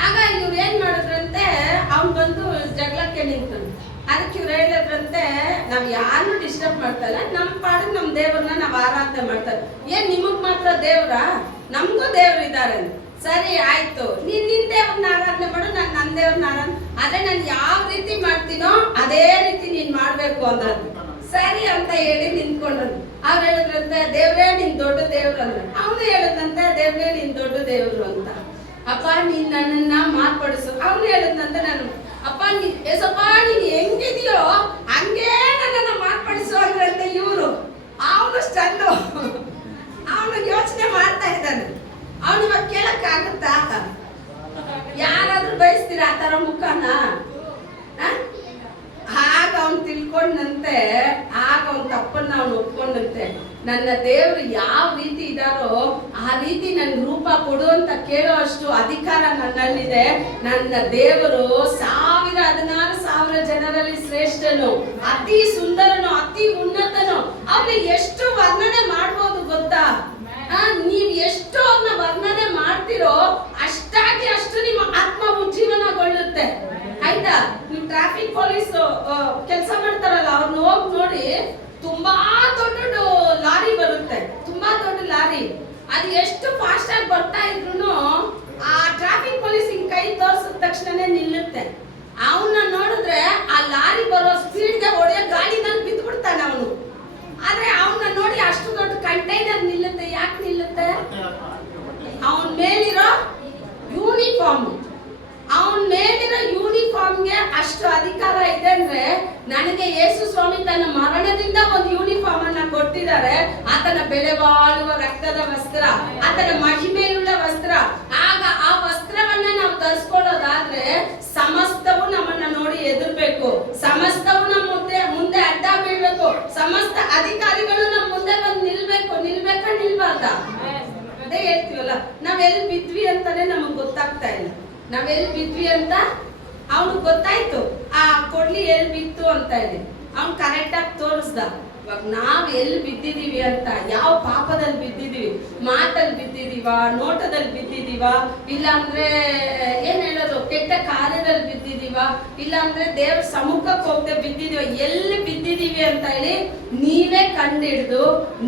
ಆಗ ಇವ್ರು ಏನ್ ಮಾಡಿದ್ರಂತೆ, ಅವ್ನು ಬಂದು ಜಗಳಕ್ಕೆ ನಿಂತಂತೆ. ಅದಕ್ಕೆ ಇವ್ರು ಹೇಳಿದ್ರಂತೆ, ನಾವ್ ಯಾರನ್ನು ಡಿಸ್ಟರ್ಬ್ ಮಾಡ್ತಾ ಇಲ್ಲ, ನಮ್ ಪಾಡಿಗೆ ನಮ್ ದೇವ್ರನ್ನ ನಾವ್ ಆರಾಧನೆ ಮಾಡ್ತಾರೆ. ಏನ್ ನಿಮಗ್ ಮಾತ್ರ ದೇವ್ರ? ನಮ್ಗೂ ದೇವ್ರು ಇದಾರೆ. ಸರಿ ಆಯ್ತು, ನೀನ್ ನಿನ್ ದೇವ್ರನ್ನ ಆರಾಧನೆ ಮಾಡು, ನಾನ್ ನನ್ ದೇವ್ರನ್ನ ಆರಾಧನೆ, ಆದ್ರೆ ನಾನು ಯಾವ ರೀತಿ ಮಾಡ್ತೀನೋ ಅದೇ ರೀತಿ ನೀನ್ ಮಾಡ್ಬೇಕು ಅಂದ್ರೆ ಸರಿ ಅಂತ ಹೇಳಿ ನಿಂತ್ಕೊಂಡ್ರು. ಅವ್ರು ಹೇಳಿದ್ರಂತೆ, ದೇವ್ರೇ ನಿನ್ ದೊಡ್ಡ ದೇವ್ರು ಅಂದ್ರೆ. ಅವನು ಹೇಳಿದಂತೆ, ದೇವ್ರೇ ನಿನ್ ದೊಡ್ಡ ದೇವ್ರು ಅಂತ. ಅಪ್ಪ ನೀನ್ ನನ್ನನ್ನ ಮಾರ್ಪಡಿಸು. ಅವನು ಹೇಳಿದಂತೆ, ನಾನು ಅಪ್ಪ ಏಸಪ್ಪ ನೀನ್ ಹೆಂಗಿದೆಯೋ ಹಂಗೇ ನನ್ನನ್ನ ಮಾರ್ಪಡಿಸು ಅಂದ್ರಂತೆ ಇವ್ರು. ಅವನು ಸ್ಟನ್ನು, ಅವನು ಯೋಚನೆ ಮಾಡ್ತಾ ಇದ್ದಾನೆ. ಅವನು ಇವಾಗ ಕೇಳಕ್ ಆಗುತ್ತಾ? ಯಾರಾದ್ರೂ ಬಯಸ್ತೀರ ಆ ತರ ಮುಖನ? ಆಗ ಅವನು ತಿಳ್ಕೊಂಡಂತೆ, ಆಗ ಅವನ ತಪ್ಪನ್ನ ಅವನು ಒಪ್ಕೊಂಡಂತೆ. ನನ್ನ ದೇವರು ಯಾವ ರೀತಿ ಇದಾರೋ ಆ ರೀತಿ ನನ್ ರೂಪ ಕೊಡು ಅಂತ ಕೇಳೋ ಅಷ್ಟು ಅಧಿಕಾರ ನನ್ನಲ್ಲಿದೆ. ನನ್ನ ದೇವರು 16,000 ಜನರಲ್ಲಿ ಶ್ರೇಷ್ಠನು, ಅತಿ ಸುಂದರನು, ಅತಿ ಉನ್ನತನು. ಅವ್ನ ಎಷ್ಟು ವರ್ಣನೆ ಮಾಡ್ಬೋದು ಗೊತ್ತಾ? ನೀವ್ ಎಷ್ಟು ಅವ್ನ ವರ್ಣನೆ ಮಾಡ್ತಿರೋ ಅಷ್ಟಾಗಿ ಅಷ್ಟು ನಿಮ್ಮ ಆತ್ಮ ಉಜ್ಜೀವನಗೊಳ್ಳುತ್ತೆ. ಆಯ್ತಾ? ನೀವು ಟ್ರಾಫಿಕ್ ಪೊಲೀಸ್ ಕೆಲಸ ಮಾಡ್ತಾರಲ್ಲ, ಅವ್ರನ್ನ ಹೋಗಿ ನೋಡಿ, ತುಂಬಾ ದೊಡ್ಡ ಲಾರಿ ಬರುತ್ತೆ, ತುಂಬಾ ದೊಡ್ಡ ಲಾರಿ. ಅದು ಎಷ್ಟು ಫಾಸ್ಟ್ ಆಗಿ ಬರ್ತಾ ಇದ್ರು ಆ ಟ್ರಾಫಿಕ್ ಪೊಲೀಸ್ ಹಿಂಗ್ ಕೈ ತೋರಿಸಿದ ತಕ್ಷಣನೇ ನಿಲ್ಲುತ್ತೆ. ಅವನ್ನ ನೋಡಿದ್ರೆ ಆ ಲಾರಿ ಬರೋ ಸ್ಪೀಡ್ಗೆ ಹೊಡೆಯೋ ಗಾಡಿನಲ್ಲಿ ಬಿದ್ದು ಬಿಡ್ತಾನೆ ಅವನು. ಆದ್ರೆ ಅವನ್ನ ನೋಡಿ ಅಷ್ಟು ದೊಡ್ಡ ಕಂಟೈನರ್ ನಿಲ್ಲುತ್ತೆ. ಯಾಕೆ ನಿಲ್ಲುತ್ತೆ? ಅವನ ಮೇಲಿರೋ ಯೂನಿಫಾರ್ಮ್, ಅವನ್ ಮೇಲಿರೋ ಯೂನಿಫಾರ್ಮ್ಗೆ ಅಷ್ಟು ಅಧಿಕಾರ ಇದೆ ಅಂದ್ರೆ, ನನಗೆ ಯೇಸು ಸ್ವಾಮಿ ತನ್ನ ಮರಣದಿಂದ ಒಂದು ಯೂನಿಫಾರ್ಮ್ ಅನ್ನ ಕೊಟ್ಟಿದ್ದಾರೆ. ಆತನ ಬೆಲೆ ಬಾಳುವ ರಕ್ತದ ವಸ್ತ್ರ, ಆತನ ಮಹಿಮೆಯುಳ್ಳ ವಸ್ತ್ರ. ಆಗ ಆ ವಸ್ತ್ರವನ್ನ ನಾವು ಧರಿಸ್ಕೊಳ್ಳೋದಾದ್ರೆ ಸಮಸ್ತವು ನಮ್ಮನ್ನ ನೋಡಿ ಎದುರ್ಬೇಕು, ಸಮಸ್ತವು ನಮ್ಮ ಮುಂದೆ ಅಡ್ಡ ಬೀಳ್ಬೇಕು, ಸಮಸ್ತ ಅಧಿಕಾರಿಗಳು ನಮ್ಮ ಮುಂದೆ ಬಂದು ನಿಲ್ಬಾರ್ದ? ಅದೇ ಹೇಳ್ತೀವಲ್ಲ, ನಾವೆಲ್ಲಿ ಬಿದ್ವಿ ಅಂತಾನೆ ನಮಗ್ ಗೊತ್ತಾಗ್ತಾ ಇಲ್ಲ. ನಾವೆಲ್ಲಿ ಬಿದ್ವಿ ಅಂತ ಅವನು ಗೊತ್ತಾಯ್ತು, ಆ ಕೊಡ್ಲಿ ಎಲ್ಲಿ ಬಿತ್ತು ಅಂತ ಹೇಳಿ ಅವ್ನು ಕರೆಕ್ಟ್ ಆಗಿ ತೋರಿಸ್ದ. ಇವಾಗ ನಾವ್ ಎಲ್ಲಿ ಬಿದ್ದಿದೀವಿ ಅಂತ, ಯಾವ ಪಾಪದಲ್ಲಿ ಬಿದ್ದಿದೀವಿ, ಮಾತಲ್ಲಿ ಬಿದ್ದಿದೀವ, ನೋಟದಲ್ಲಿ ಬಿದ್ದಿದೀವ, ಇಲ್ಲ ಅಂದ್ರೆ ಏನ್ ಹೇಳೋದು ಕೆಟ್ಟ ಕಾರ್ಯದಲ್ಲಿ ಬಿದ್ದಿದೀವ, ಇಲ್ಲ ಅಂದ್ರೆ ದೇವ್ರ ಸಮ್ಮುಖಕ್ಕೆ ಹೋಗದೆ ಬಿದ್ದಿದೀವ, ಎಲ್ಲಿ ಬಿದ್ದಿದೀವಿ ಅಂತ ಹೇಳಿ ನೀವೇ ಕಂಡಿಡ್ದು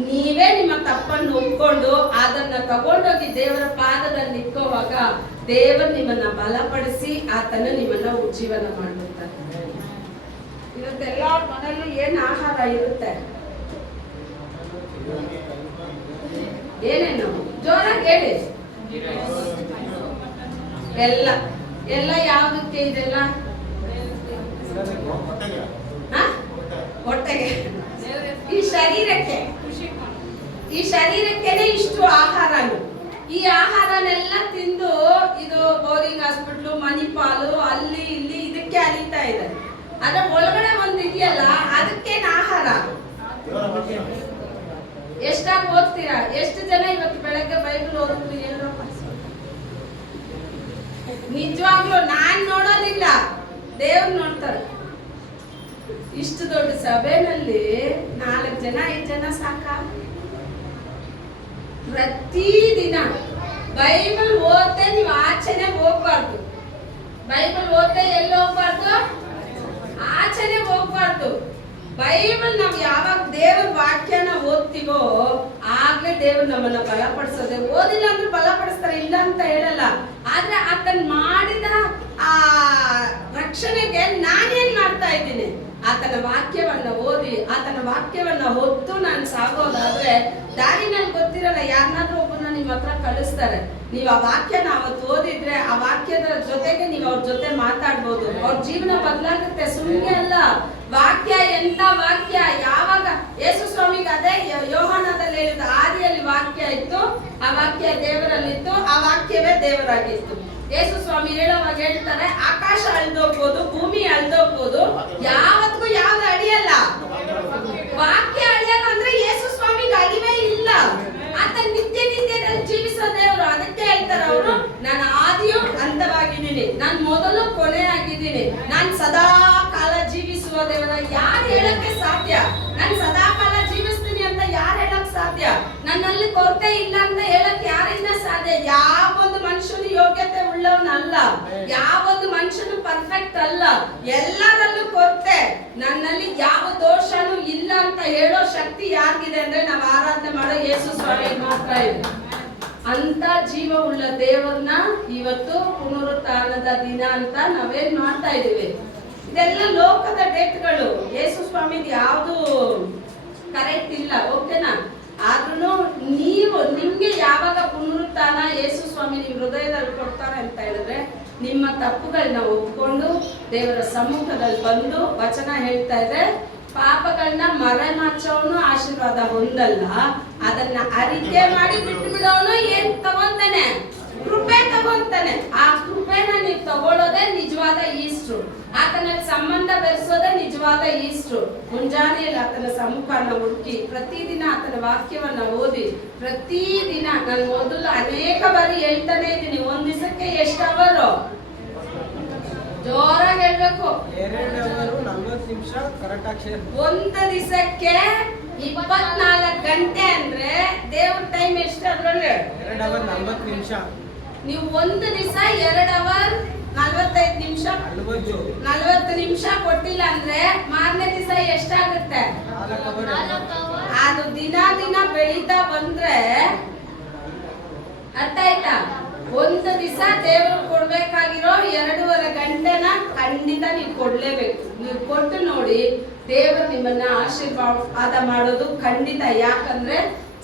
ನೀವೇ ನಿಮ್ಮ ತಪ್ಪನ್ನು ಒಪ್ಕೊಂಡು ಅದನ್ನ ತಗೊಂಡೋಗಿ ದೇವರ ಪಾದದಲ್ಲಿ ನಿಂತ್ಕೋವಾಗ ದೇವರು ನಿಮ್ಮನ್ನ ಬಲಪಡಿಸಿ ಆತನ ನಿಮ್ಮನ್ನ ಉಜ್ಜೀವನ ಮಾಡ್ಬಿಡ್ತಾನೆ. ಇವತ್ತೆಲ್ಲ ಮನೆಯಲ್ಲೂ ಏನ್ ಆಹಾರ ಇರುತ್ತೆ? ಏನೇನು ಜೋರಾಗಿ ಹೇಳಿ. ಎಲ್ಲ ಎಲ್ಲ ಯಾವ್ದಕ್ಕೆ ಇದೆಲ್ಲ? ಹೊಟ್ಟೆಗೆ, ಈ ಶರೀರಕ್ಕೆನೆ ಇಷ್ಟು ಆಹಾರನು. ಈ ಆಹಾರನೆಲ್ಲ ತಿಂದು ಇದು ಬೋರಿಂಗ್ ಹಾಸ್ಪಿಟ್ಲು, ಮಣಿಪಾಲು, ಅಲ್ಲಿ ಇಲ್ಲಿ ಇದಕ್ಕೆ ಅಲಿತಾ ಇದೆ. ಅದ್ರ ಒಳಗಡೆ ಒಂದು ಇದೆಯಲ್ಲ, ಅದಕ್ಕೇನು ಆಹಾರ? ಎಷ್ಟಾಗಿ ಓದ್ತೀರಾ? ಎಷ್ಟು ಜನ ಇವತ್ತು ಬೆಳಗ್ಗೆ ಬೈಬಲ್ ಓದಿದ್ರು? ಏನಪ್ಪ ನಿಜವಾಗ್ಲೂ ನಾನ್ ನೋಡೋದಿಲ್ಲ, ದೇವ್ರು ನೋಡ್ತಾರೆ. ಇಷ್ಟು ದೊಡ್ಡ ಸಭೆನಲ್ಲಿ 4 ಜನ 5 ಜನ ಸಾಕ? ಪ್ರತಿದಿನ ಬೈಬಲ್ ಓದ್ತೆ ನೀವು ಆಚೆನೆ ಹೋಗ್ಬಾರ್ದು. ಬೈಬಲ್ ಓದ್ತೆ ಎಲ್ಲಿ ಹೋಗ್ಬಾರ್ದು? ಆಚೆನೆ ಹೋಗ್ಬಾರ್ದು. ಬೈಬಲ್ ನಾವು ಯಾವಾಗ ದೇವರ ವಾಕ್ಯನ ಓದ್ತೀವೋ ಆಗ್ಲೇ ದೇವ್ರು ನಮ್ಮನ್ನ ಬಲಪಡಿಸೋದೆ. ಓದಿಲ್ಲ ಅಂದ್ರೆ ಬಲಪಡಿಸ್ತಾರೆ, ಇಲ್ಲ ಅಂತ ಹೇಳಲ್ಲ. ಆದ್ರೆ ಆತನ್ ಮಾಡಿದ ಆ ರಕ್ಷಣೆಗೆ ನಾನೇನ್ ಮಾಡ್ತಾ ಇದ್ದೀನಿ? ಆತನ ವಾಕ್ಯವನ್ನ ಓದಿ ಆತನ ವಾಕ್ಯವನ್ನ ಹೊತ್ತು ನಾನು ಸಾಗೋದಾದ್ರೆ ದಾರಿನಲ್ಲಿ ಗೊತ್ತಿರಲ್ಲ, ಯಾರನ್ನಾದ್ರೂ ಒಬ್ಬರನ್ನ ನಿಮ್ಮ ಹತ್ರ ಕಳಿಸ್ತಾರೆ. ನೀವು ಆ ವಾಕ್ಯನ ಅವತ್ತು ಓದಿದ್ರೆ ಆ ವಾಕ್ಯದ ಜೊತೆಗೆ ನೀವು ಅವ್ರ ಜೊತೆ ಮಾತಾಡ್ಬೋದು, ಅವ್ರ ಜೀವನ ಬದಲಾಗುತ್ತೆ. ಸುಮ್ಮನೆ ಅಲ್ಲ, ವಾಕ್ಯ ಎಂತ ವಾಕ್ಯ! ಯಾವಾಗ ಯೇಸು ಸ್ವಾಮಿಗೆ ಅದೇ ಯೋಹಾನದಲ್ಲಿ ಹೇಳಿದ, ಆದಿಯಲ್ಲಿ ವಾಕ್ಯ ಇತ್ತು, ಆ ವಾಕ್ಯ ದೇವರಲ್ಲಿತ್ತು, ಆ ವಾಕ್ಯವೇ ದೇವರಾಗಿತ್ತು. ಯೇಸು ಸ್ವಾಮಿ ಹೇಳೋವಾಗ ಹೇಳ್ತಾರೆ, ಆಕಾಶ ಅಳ್ದೋಗ್ಬೋದು, ಭೂಮಿ ಅಳ್ದೋಗ್ಬೋದು, ಯಾವತ್ತಿಗೂ ಯಾವ್ದು ಅಳಿಯಲ್ಲ. ವಾಕ್ಯ ಅಳಿಯಲ್ಲ ಅಂದ್ರೆ ಯೇಸು ಸ್ವಾಮಿಗೆ ಅಳಿವೇ ಇಲ್ಲ. ಆತ ನಿತ್ಯ ನಿತ್ಯದಲ್ಲಿ ಜೀವಿಸೋ ದೇವರು. ಅದಕ್ಕೆ ಹೇಳ್ತಾರೆ ಅವರು, ನಾನು ಆದಿಯು ಅಂತವಾಗಿದ್ದೀನಿ, ನಾನು ಮೊದಲು ಕೊನೆ ಆಗಿದ್ದೀನಿ, ನಾನು ಸದಾ ಕಾಲ ಜೀವಿಸುವ ದೇವರ. ಯಾರು ಹೇಳಕ್ಕೆ ಸಾಧ್ಯ? ನಾನು ಸದಾ ಕಾಲ ಜೀವಿಸ್ತೀನಿ ಅಂತ ಯಾರು ಹೇಳಕ್ ಸಾಧ್ಯ? ನನ್ನಲ್ಲಿ ಕೊರತೆ ಇಲ್ಲ ಅಂತ ಹೇಳಕ್ ಯಾರಿಂದ ಸಾಧ್ಯ? ಯಾವೊಂದು ಮನುಷ್ಯನು ಯೋಗ್ಯತೆ ಉಳ್ಳವನಲ್ಲ, ಯಾವೊಂದು ಮನುಷ್ಯನು ಪರ್ಫೆಕ್ಟ್ ಅಲ್ಲ, ಎಲ್ಲರಲ್ಲೂ ಕೊರತೆ. ನನ್ನಲ್ಲಿ ಯಾವ ದೋಷನೂ ಇಲ್ಲ ಅಂತ ಹೇಳೋ ಶಕ್ತಿ ಯಾರಿಗಿದೆ ಅಂದ್ರೆ ನಾವು ಆರಾಧನೆ ಮಾಡೋ ಯೇಸು ಸ್ವಾಮಿ ಮಾತ್ರ ಇದೆ. ಅಂತ ಜೀವ ಉಳ್ಳ ದೇವರನ್ನ ಇವತ್ತು ಪುನರುತ್ಥಾನದ ದಿನ ಅಂತ ನಾವೇನ್ ಮಾಡ್ತಾ ಇದೀವಿ. ಇದೆಲ್ಲ ಲೋಕದ ಡೇಟ್ಗಳು, ಯೇಸು ಸ್ವಾಮಿದು ಯಾವುದು ಕರೆಕ್ಟ್ ಇಲ್ಲ, ಓಕೆನಾ? ಆದ್ರೂ ನಿಮ್ಗೆ ಯಾವಾಗ ಪುನರುತ್ಥಾನ ಯೇಸು ಸ್ವಾಮಿ ನಿಮ್ ಹೃದಯದಲ್ಲಿ ಕೊಡ್ತಾರೆ ಅಂತ ಹೇಳಿದ್ರೆ, ನಿಮ್ಮ ತಪ್ಪುಗಳನ್ನ ಒಪ್ಕೊಂಡು ದೇವರ ಸಮ್ಮುಖದಲ್ಲಿ ಬಂದು ವಚನ ಹೇಳ್ತಾ ಇದೆ, ಪಾಪಗಳನ್ನ ಮರೆಮಾಚೋನು ಆಶೀರ್ವಾದ ಹೊಂದಲ್ಲ, ಅದನ್ನ ಅರಿಕೆ ಮಾಡಿ ಬಿಟ್ಟು ಬಿಡೋನು ಏನ್ ತಗೊಂತಾನೆ? ಕೃಪೆ ತಗೊಂತಾನೆ. ಆ ಕೃಪೆನ ನೀವು ತಗೊಳ್ಳೋದೇ ನಿಜವಾದ ಈಸ್ಟ್ರು. ಆತನಲ್ಲಿ ಸಂಬಂಧ ಬೆರೆಸೋದೇ ನಿಜವಾದ ಈಸ್ಟ್ರು. ಮುಂಜಾನೆಯಲ್ಲಿ ಆತನ ಸಮ್ಮುಖನ ಹುಡುಕಿ ಪ್ರತಿದಿನ ಆತನ ವಾಕ್ಯವನ್ನ ಓದಿ ಪ್ರತಿದಿನ ನಾನು ಮೊದಲು ಅನೇಕ ಬಾರಿ ಹೇಳ್ತಾನೆ ಇದ್ದೀನಿ, ಒಂದ್ ದಿವಸಕ್ಕೆ ಎಷ್ಟು ಅವರು? ಜೋರಾಗಿ ಹೇಳ್ಬೇಕು. ಒಂದು ದಿವಸಕ್ಕೆ 24 ಗಂಟೆ ಅಂದ್ರೆ ದೇವ್ರ ಟೈಮ್ ಎಷ್ಟು? ಅದ್ರಲ್ಲಿ 2 ನಿಮಿಷ. ನೀವು ಒಂದು ದಿವಸ 2 ಅವರ್ 45 ನಿಮಿಷ 40 ನಿಮಿಷ ಕೊಟ್ಟಿಲ್ಲ ಅಂದ್ರೆ ಮಾರನೇ ದಿವಸ ಎಷ್ಟಾಗುತ್ತೆ? ಅದು ದಿನ ದಿನ ಬೆಳೀತಾ ಬಂದ್ರೆ ಅರ್ಥ ಆಯ್ತಾ? ಒಂದು ದಿವಸ ದೇವರು ಕೊಡ್ಬೇಕಾಗಿರೋ 2.5 ಗಂಟೆನ ಖಂಡಿತ ನೀವು ಕೊಡ್ಲೇಬೇಕು. ನೀವು ಕೊಟ್ಟು ನೋಡಿ, ದೇವರು ನಿಮ್ಮನ್ನ ಆಶೀರ್ವಾದ ಮಾಡೋದು ಖಂಡಿತ. ಯಾಕಂದ್ರೆ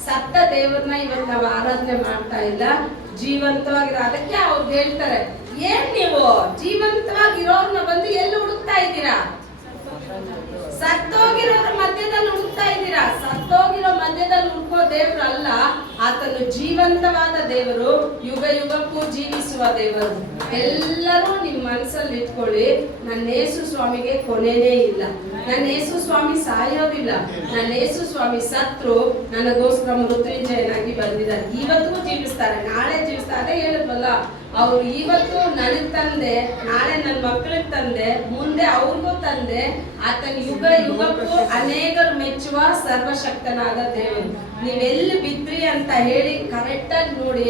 ಸತ್ತ ದೇವ್ರನ್ನ ಇವತ್ತು ನಾವು ಆರಾಧನೆ ಮಾಡ್ತಾ ಇಲ್ಲ, ಜೀವಂತವಾಗಿರೋ. ಅದಕ್ಕೆ ಅವ್ರು ಹೇಳ್ತಾರೆ, ಏನ್ ನೀವು ಜೀವಂತವಾಗಿರೋರ್ನ ಬಂದು ಎಲ್ಲಿ ಹುಡುಕ್ತಾ ಇದ್ದೀರಾ? ಸತ್ತೋಗಿರೋರ ಮಧ್ಯದಲ್ಲಿ ಹುಡುಕ್ತಾ ಇದ್ದೀರಾ. ಸತ್ತೋಗಿರೋ ಮಧ್ಯದಲ್ಲಿ ಹುಡುಕೋ ದೇವರು ಅಲ್ಲ, ಆತನು ಜೀವಂತವಾದ ದೇವರು, ಯುಗ ಯುಗಕ್ಕೂ ಜೀವಿಸುವ ದೇವರು. ಎಲ್ಲರೂ ನಿಮ್ಮ ಮನಸ್ಸಲ್ಲಿ ಇಟ್ಕೊಳ್ಳಿ, ನನ್ನ ಯೇಸು ಸ್ವಾಮಿಗೆ ಕೊನೆನೇ ಇಲ್ಲ. ನನ್ನ ಯೇಸು ಸ್ವಾಮಿ ಸಾಯೋದಿಲ್ಲ. ನನ್ನ ಯೇಸು ಸ್ವಾಮಿ ಸತ್ರು ನನಗೋಸ್ಕರ ಮೃತ್ಯುಂಜಯನಾಗಿ ಬಂದಿದ್ದಾರೆ. ಇವತ್ತಿಗೂ ಜೀವಿಸ್ತಾರೆ, ನಾಳೆ ಜೀವಿಸ್ತಾರೆ. ಹೇಳಿದ್ವಲ್ಲ, ಅವ್ರು ಇವತ್ತು ನನಗ್ ತಂದೆ, ನಾಳೆ ನನ್ನ ಮಕ್ಕಳಿಗೆ ತಂದೆ, ಮುಂದೆ ಅವ್ರಿಗೂ ತಂದೆ. ಆತನ ಯುಗ ಯುಗಕ್ಕೂ ಅನೇಕರು ಮೆಚ್ಚುವ ಸರ್ವಶಕ್ತನಾದ ದೇವರು. ನೀವೆಲ್ಲಿ ಬಿದ್ರಿ ಅಂತ ಹೇಳಿ ಕರೆಕ್ಟ್ ಆಗಿ ನೋಡಿ,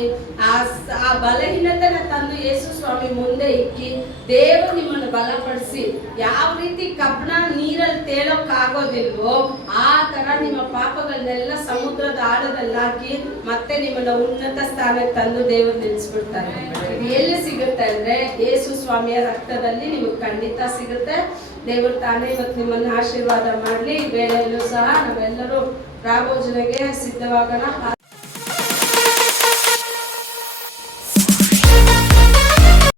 ಆ ಬಲಹೀನತೆನ ತಂದು ಯೇಸು ಸ್ವಾಮಿ ಮುಂದೆ ಇಕ್ಕಿ ದೇವರು ನಿಮ್ಮನ್ನು ಬಲಪಡಿಸಿ, ಯಾವ ರೀತಿ ಕಬ್ಬಣ ನೀರಲ್ಲಿ ತೇಲೋಕ್ ಆಗೋದಿಲ್ವೋ ಆ ತರ ನಿಮ್ಮ ಪಾಪಗಳನ್ನೆಲ್ಲ ಸಮುದ್ರದ ಆಳದಲ್ಲಿ ಹಾಕಿ ಮತ್ತೆ ನಿಮ್ಮನ್ನ ಉನ್ನತ ಸ್ಥಾನಕ್ಕೆ ತಂದು ದೇವರು ನಿಲ್ಲಿಸ್ಬಿಡ್ತಾರೆ. ಎಲ್ಲಿ ಸಿಗುತ್ತೆ ಅಂದ್ರೆ ಯೇಸು ಸ್ವಾಮಿಯ ರಕ್ತದಲ್ಲಿ ನಿಮಗೆ ಖಂಡಿತ ಸಿಗುತ್ತೆ. ದೇವರು ತಾನೇ ಇವತ್ತು ನಿಮ್ಮನ್ನು ಆಶೀರ್ವಾದ ಮಾಡ್ಲಿ. ವೇಳೆಯಲ್ಲೂ ಸಹ ನಾವೆಲ್ಲರೂ ರಾಭೋಜನೆಗೆ ಸಿದ್ಧವಾಗೋಣ.